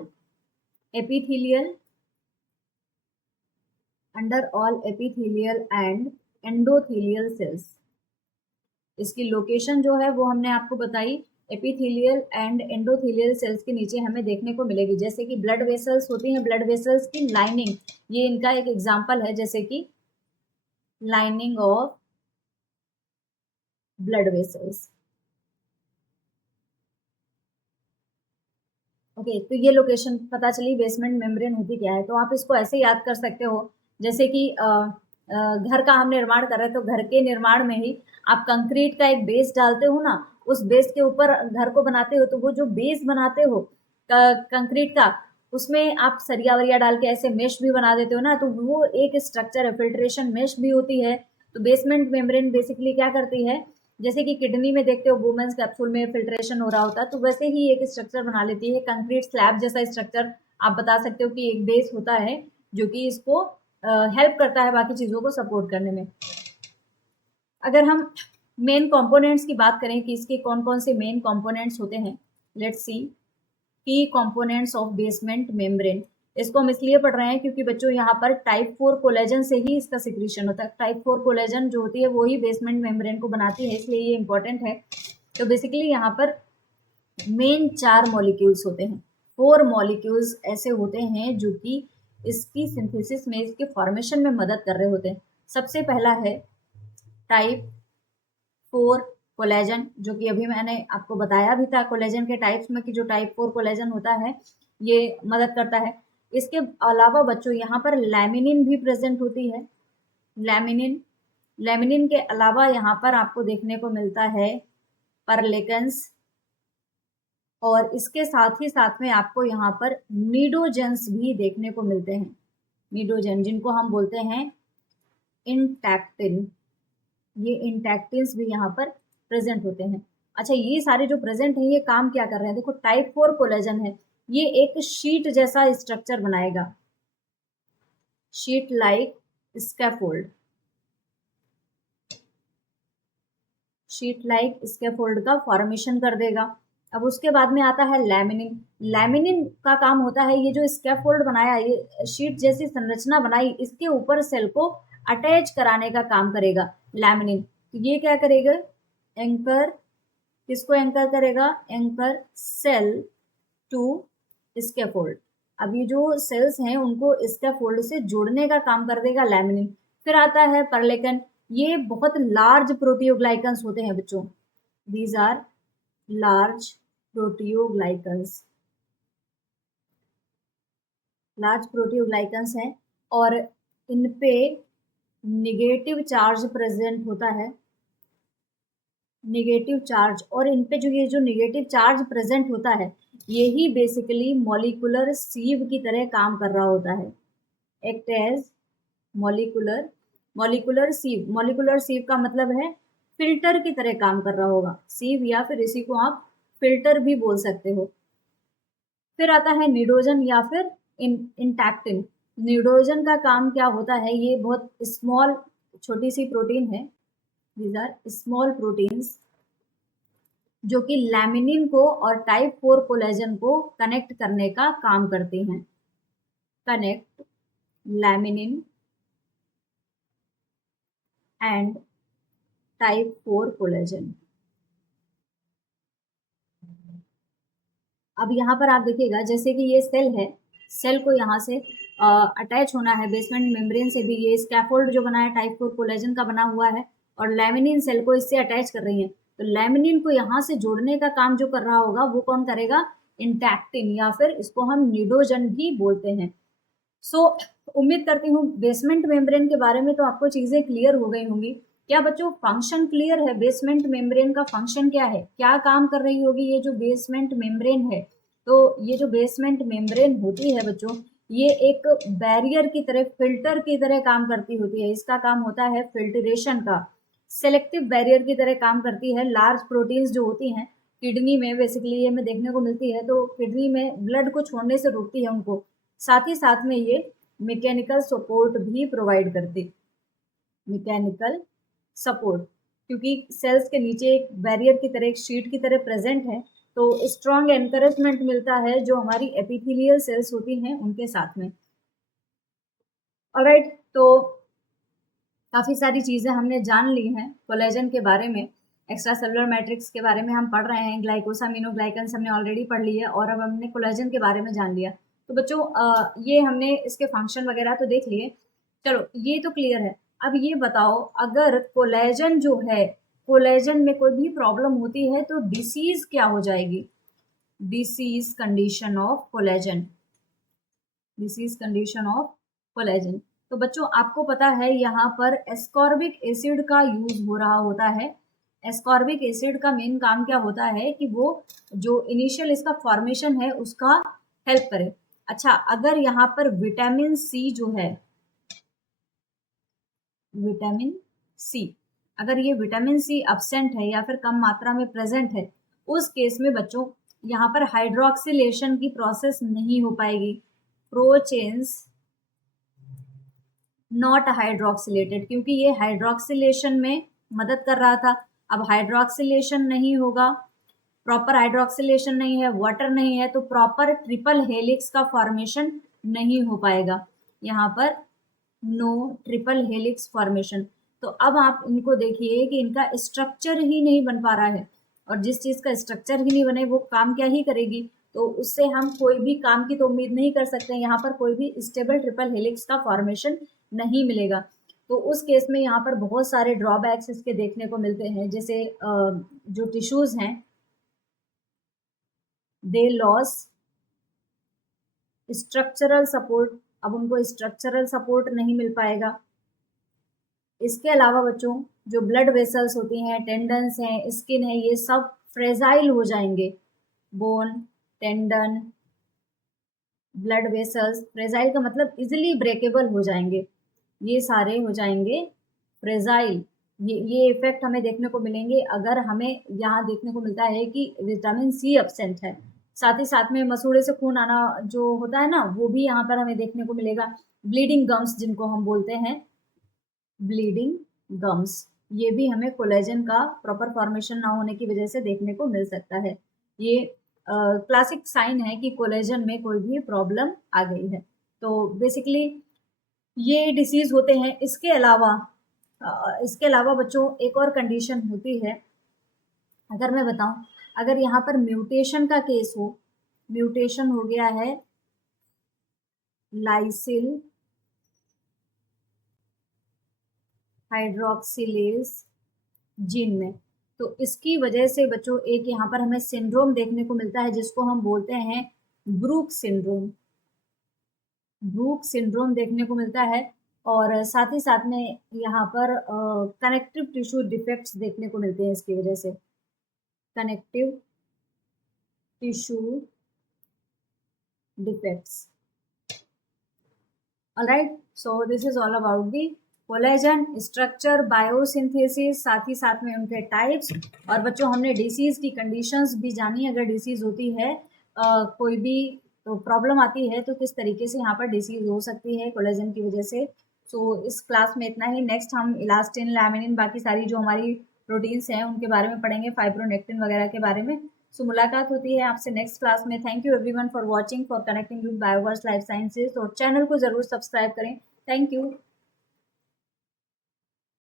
epithelial, under all epithelial and endothelial cells, इसकी लोकेशन जो है वो हमने आपको बताई एपिथेलियल एंड एंडोथेलियल सेल्स के नीचे हमें देखने को मिलेगी। जैसे कि ब्लड वेसल्स होती हैं, ब्लड वेसल्स की लाइनिंग, ये इनका एक एग्जाम्पल है, जैसे कि lining of blood vessels. Okay, तो ये लोकेशन पता चली बेसमेंट मेम्ब्रेन होती क्या है। तो आप इसको ऐसे याद कर सकते हो, जैसे कि घर का हम निर्माण कर रहे हैं, तो घर के निर्माण में ही आप कंक्रीट का एक बेस डालते हो ना, उस बेस के ऊपर घर को बनाते हो, तो वो जो बेस बनाते हो कंक्रीट का, उसमें आप सरिया वरिया डाल के ऐसे मेश भी बना देते हो ना, तो वो एक स्ट्रक्चर है, फिल्ट्रेशन मेश भी होती है। तो बेसमेंट मेम्ब्रेन बेसिकली क्या करती है, जैसे कि किडनी में देखते हो वुमेन्स कैप्सूल में फिल्ट्रेशन हो रहा होता है, तो वैसे ही एक स्ट्रक्चर बना लेती है, कंक्रीट स्लैब जैसा स्ट्रक्चर आप बता सकते हो कि एक बेस होता है जो कि इसको हेल्प करता है बाकी चीज़ों को सपोर्ट करने में। अगर हम मेन कंपोनेंट्स की बात करें कि इसके कौन कौन से मेन कंपोनेंट्स होते हैं, लेट्स सी की कंपोनेंट्स ऑफ बेसमेंट मेम्ब्रेन। इसको हम इसलिए पढ़ रहे हैं क्योंकि बच्चों यहाँ पर टाइप 4 कोलेजन से ही इसका सिक्रीशन होता है। टाइप 4 कोलेजन जो होती है वो ही बेसमेंट मेम्ब्रेन को बनाती है, इसलिए ये इंपॉर्टेंट है। तो बेसिकली यहाँ पर मेन 4 मॉलिक्यूल्स होते हैं, 4 मॉलिक्यूल्स ऐसे होते हैं जो कि इसकी सिंथेसिस में, इसके फॉर्मेशन में मदद कर रहे होते हैं। सबसे पहला है टाइप 4 कोलेजन, जो कि अभी मैंने आपको बताया भी था कोलेजन के टाइप्स में कि जो टाइप 4 कोलेजन होता है ये मदद करता है। इसके अलावा बच्चों यहाँ पर लैमिनिन भी प्रेजेंट होती है। लैमिनिन, लैमिनिन के अलावा यहाँ पर आपको देखने को मिलता है परलेकन्स, और इसके साथ ही साथ में आपको यहाँ पर नीडोजेंस भी देखने को मिलते हैं। नीडोजेन जिनको हम बोलते हैं इंटैक्टिन, ये इंटैक्टिन्स भी यहाँ पर प्रेजेंट होते हैं। अच्छा, ये सारे जो प्रेजेंट हैं ये काम क्या कर रहे हैं, देखो टाइप 4 कोलेजन है, ये एक शीट जैसा स्ट्रक्चर बनाएगा, sheet like scaffold, sheet like scaffold का फॉर्मेशन कर देगा। अब उसके बाद में आता है लैमिनिन। लैमिनिन का काम होता है ये जो स्कैफोल्ड बनाया, ये शीट जैसी संरचना बनाई, इसके ऊपर सेल को अटैच कराने का काम करेगा लैमिनिन। तो ये क्या करेगा, एंकर, किसको एंकर करेगा, एंकर सेल टू स्कैफोल्ड। अब ये जो सेल्स हैं उनको स्कैफोल्ड से जोड़ने का काम कर देगा लैमिनिन। फिर आता है परलेकन, ये बहुत लार्ज प्रोटियोग्लाइकन्स होते हैं बच्चों, दीज आर लार्ज प्रोटियोग्लाइकन्स, लार्ज प्रोटियोग्लाइकन्स हैं, और इन पे निगेटिव चार्ज प्रेजेंट होता है, निगेटिव चार्ज, और इन पे जो ये जो निगेटिव चार्ज प्रेजेंट होता है यही बेसिकली मॉलिक्यूलर सीव की तरह काम कर रहा होता है, act as molecular, molecular sieve. Molecular sieve का मतलब है फिल्टर की तरह काम कर रहा होगा सीव, या फिर इसी को आप फिल्टर भी बोल सकते हो। फिर आता है निडोजन या फिर इंटैक्टिन। निडोजन का काम क्या होता है, ये बहुत स्मॉल, छोटी सी प्रोटीन है, दीज आर स्मॉल प्रोटीन्स, जो कि लैमिनिन को और टाइप 4 कोलेजन को कनेक्ट करने का काम करती हैं। Connect laminin and type 4 collagen. अब यहाँ पर आप देखिएगा, जैसे कि ये सेल है, सेल को यहाँ से अटैच होना है बेसमेंट मेम्ब्रेन से भी, ये स्कैफोल्ड जो बना है टाइप 4 कोलेजन का बना हुआ है, और लैमिनिन सेल को इससे अटैच कर रही है। तो लैमिनिन को यहाँ से जोड़ने का काम जो कर रहा होगा वो कौन करेगा, इंटैक्टिन, या फिर इसको हम निडोजन भी बोलते हैं। सो उम्मीद करती हूँ बेसमेंट मेम्ब्रेन के बारे में तो आपको चीज़ें क्लियर हो गई होंगी। क्या बच्चों फंक्शन क्लियर है, बेसमेंट मेम्ब्रेन का फंक्शन क्या है, क्या काम कर रही होगी ये जो बेसमेंट मेम्ब्रेन है। तो ये जो बेसमेंट मेम्ब्रेन होती है बच्चों, ये एक बैरियर की तरह, फिल्टर की तरह काम करती होती है। इसका काम होता है फिल्ट्रेशन का, सेलेक्टिव बैरियर की तरह काम करती है। लार्ज प्रोटीन्स जो होती हैं किडनी में बेसिकली ये हमें देखने को मिलती है, तो किडनी में ब्लड को छोड़ने से रोकती है उनको, साथ ही साथ में ये मैकेनिकल सपोर्ट भी प्रोवाइड करती, मैकेनिकल सपोर्ट, क्योंकि सेल्स के नीचे एक बैरियर की तरह, एक शीट की तरह प्रेजेंट है, तो स्ट्रॉन्ग एनकरेजमेंट मिलता है जो हमारी एपिथेलियल सेल्स होती हैं उनके साथ में। ऑलराइट, तो काफ़ी सारी चीज़ें हमने जान ली हैं कोलेजन के बारे में। एक्स्ट्रा सेलुलर मैट्रिक्स के बारे में हम पढ़ रहे हैं, ग्लाइकोसामिनोग्लाइकन्स हमने ऑलरेडी पढ़ ली है और अब हमने कोलेजन के बारे में जान लिया। तो बच्चों ये हमने इसके फंक्शन वगैरह तो देख लिए, चलो ये तो क्लियर है। अब ये बताओ, अगर कोलेजन जो है, कोलेजन में कोई भी प्रॉब्लम होती है तो डिसीज क्या हो जाएगी? Disease condition of collagen, disease condition of collagen. तो बच्चों आपको पता है यहाँ पर एस्कॉर्बिक एसिड का यूज हो रहा होता है। एस्कॉर्बिक एसिड का मेन काम क्या होता है कि वो जो इनिशियल इसका फॉर्मेशन है उसका हेल्प करे। अच्छा, अगर यहाँ पर विटामिन सी जो है, विटामिन सी, अगर ये विटामिन सी अब्सेंट है या फिर कम मात्रा में प्रेजेंट है, उस केस में बच्चों यहाँ पर हाइड्रोक्सिलेशन की प्रोसेस नहीं हो पाएगी। प्रोचेन्स नॉट हाइड्रोक्सिलेटेड, क्योंकि ये हाइड्रोक्सिलेशन में मदद कर रहा था। अब हाइड्रोक्सिलेशन नहीं होगा, प्रॉपर हाइड्रोक्सिलेशन नहीं है, वाटर नहीं है, तो प्रॉपर ट्रिपल हेलिक्स का फॉर्मेशन नहीं हो पाएगा। यहाँ पर नो ट्रिपल हेलिक्स फॉर्मेशन। तो अब आप इनको देखिए कि इनका स्ट्रक्चर ही नहीं बन पा रहा है, और जिस चीज़ का स्ट्रक्चर ही नहीं बने वो काम क्या ही करेगी, तो उससे हम कोई भी काम की तो उम्मीद नहीं कर सकते। यहाँ पर कोई भी स्टेबल ट्रिपल हेलिक्स का फॉर्मेशन नहीं मिलेगा। तो उस केस में यहाँ पर बहुत सारे ड्रॉबैक्स इसके देखने को मिलते हैं, जैसे जो टिश्यूज हैं दे लॉस स्ट्रक्चरल सपोर्ट, अब उनको स्ट्रक्चरल सपोर्ट नहीं मिल पाएगा। इसके अलावा बच्चों जो ब्लड वेसल्स होती हैं, टेंडन्स हैं, स्किन है, ये सब फ्रेजाइल हो जाएंगे। Bone, tendon, blood vessels, fragile का मतलब इजिली ब्रेकेबल हो जाएंगे, ये सारे हो जाएंगे फ्रेजाइल। ये इफेक्ट हमें देखने को मिलेंगे अगर हमें यहाँ देखने को मिलता है कि विटामिन सी एब्सेंट है। साथ ही साथ में मसूड़े से खून आना जो होता है ना, वो भी यहाँ पर हमें देखने को मिलेगा। ब्लीडिंग गम्स जिनको हम बोलते हैं, ब्लीडिंग गम्स, ये भी हमें कोलेजन का प्रॉपर फॉर्मेशन ना होने की वजह से देखने को मिल सकता है। ये क्लासिक साइन है कि कोलेजन में कोई भी प्रॉब्लम आ गई है। तो बेसिकली ये डिसीज होते हैं। इसके अलावा बच्चों एक और कंडीशन होती है, अगर मैं बताऊं, अगर यहाँ पर म्यूटेशन का केस हो, म्यूटेशन हो गया है लाइसिल हाइड्रोक्सिलेज जीन में, तो इसकी वजह से बच्चों एक यहाँ पर हमें सिंड्रोम देखने को मिलता है जिसको हम बोलते हैं ब्रूक सिंड्रोम। ब्रूक सिंड्रोम देखने को मिलता है, और साथ ही साथ में यहाँ पर कनेक्टिव टिश्यू डिफेक्ट्स देखने को मिलते हैं इसकी वजह से, connective tissue defects. Alright, so this is all about the collagen structure, biosynthesis, साथ ही साथ में उनके टाइप्स। और बच्चों हमने डिसीज की कंडीशंस भी जानी, अगर डिसीज होती है कोई भी तो प्रॉब्लम आती है तो किस तरीके से यहाँ पर डिसीज हो सकती है कोलेजन की वजह से। सो इस क्लास में इतना ही। नेक्स्ट हम इलास्टिन, लैमिनिन, बाकी सारी जो हमारी प्रोटीन्स हैं उनके बारे में पढ़ेंगे, फाइब्रोनेक्टिन वगैरह के बारे में। सो मुलाकात होती है आपसे नेक्स्ट क्लास में। Thank you everyone for watching, for connecting with Bioverse life sciences, और चैनल को जरूर सब्सक्राइब करें। Thank you.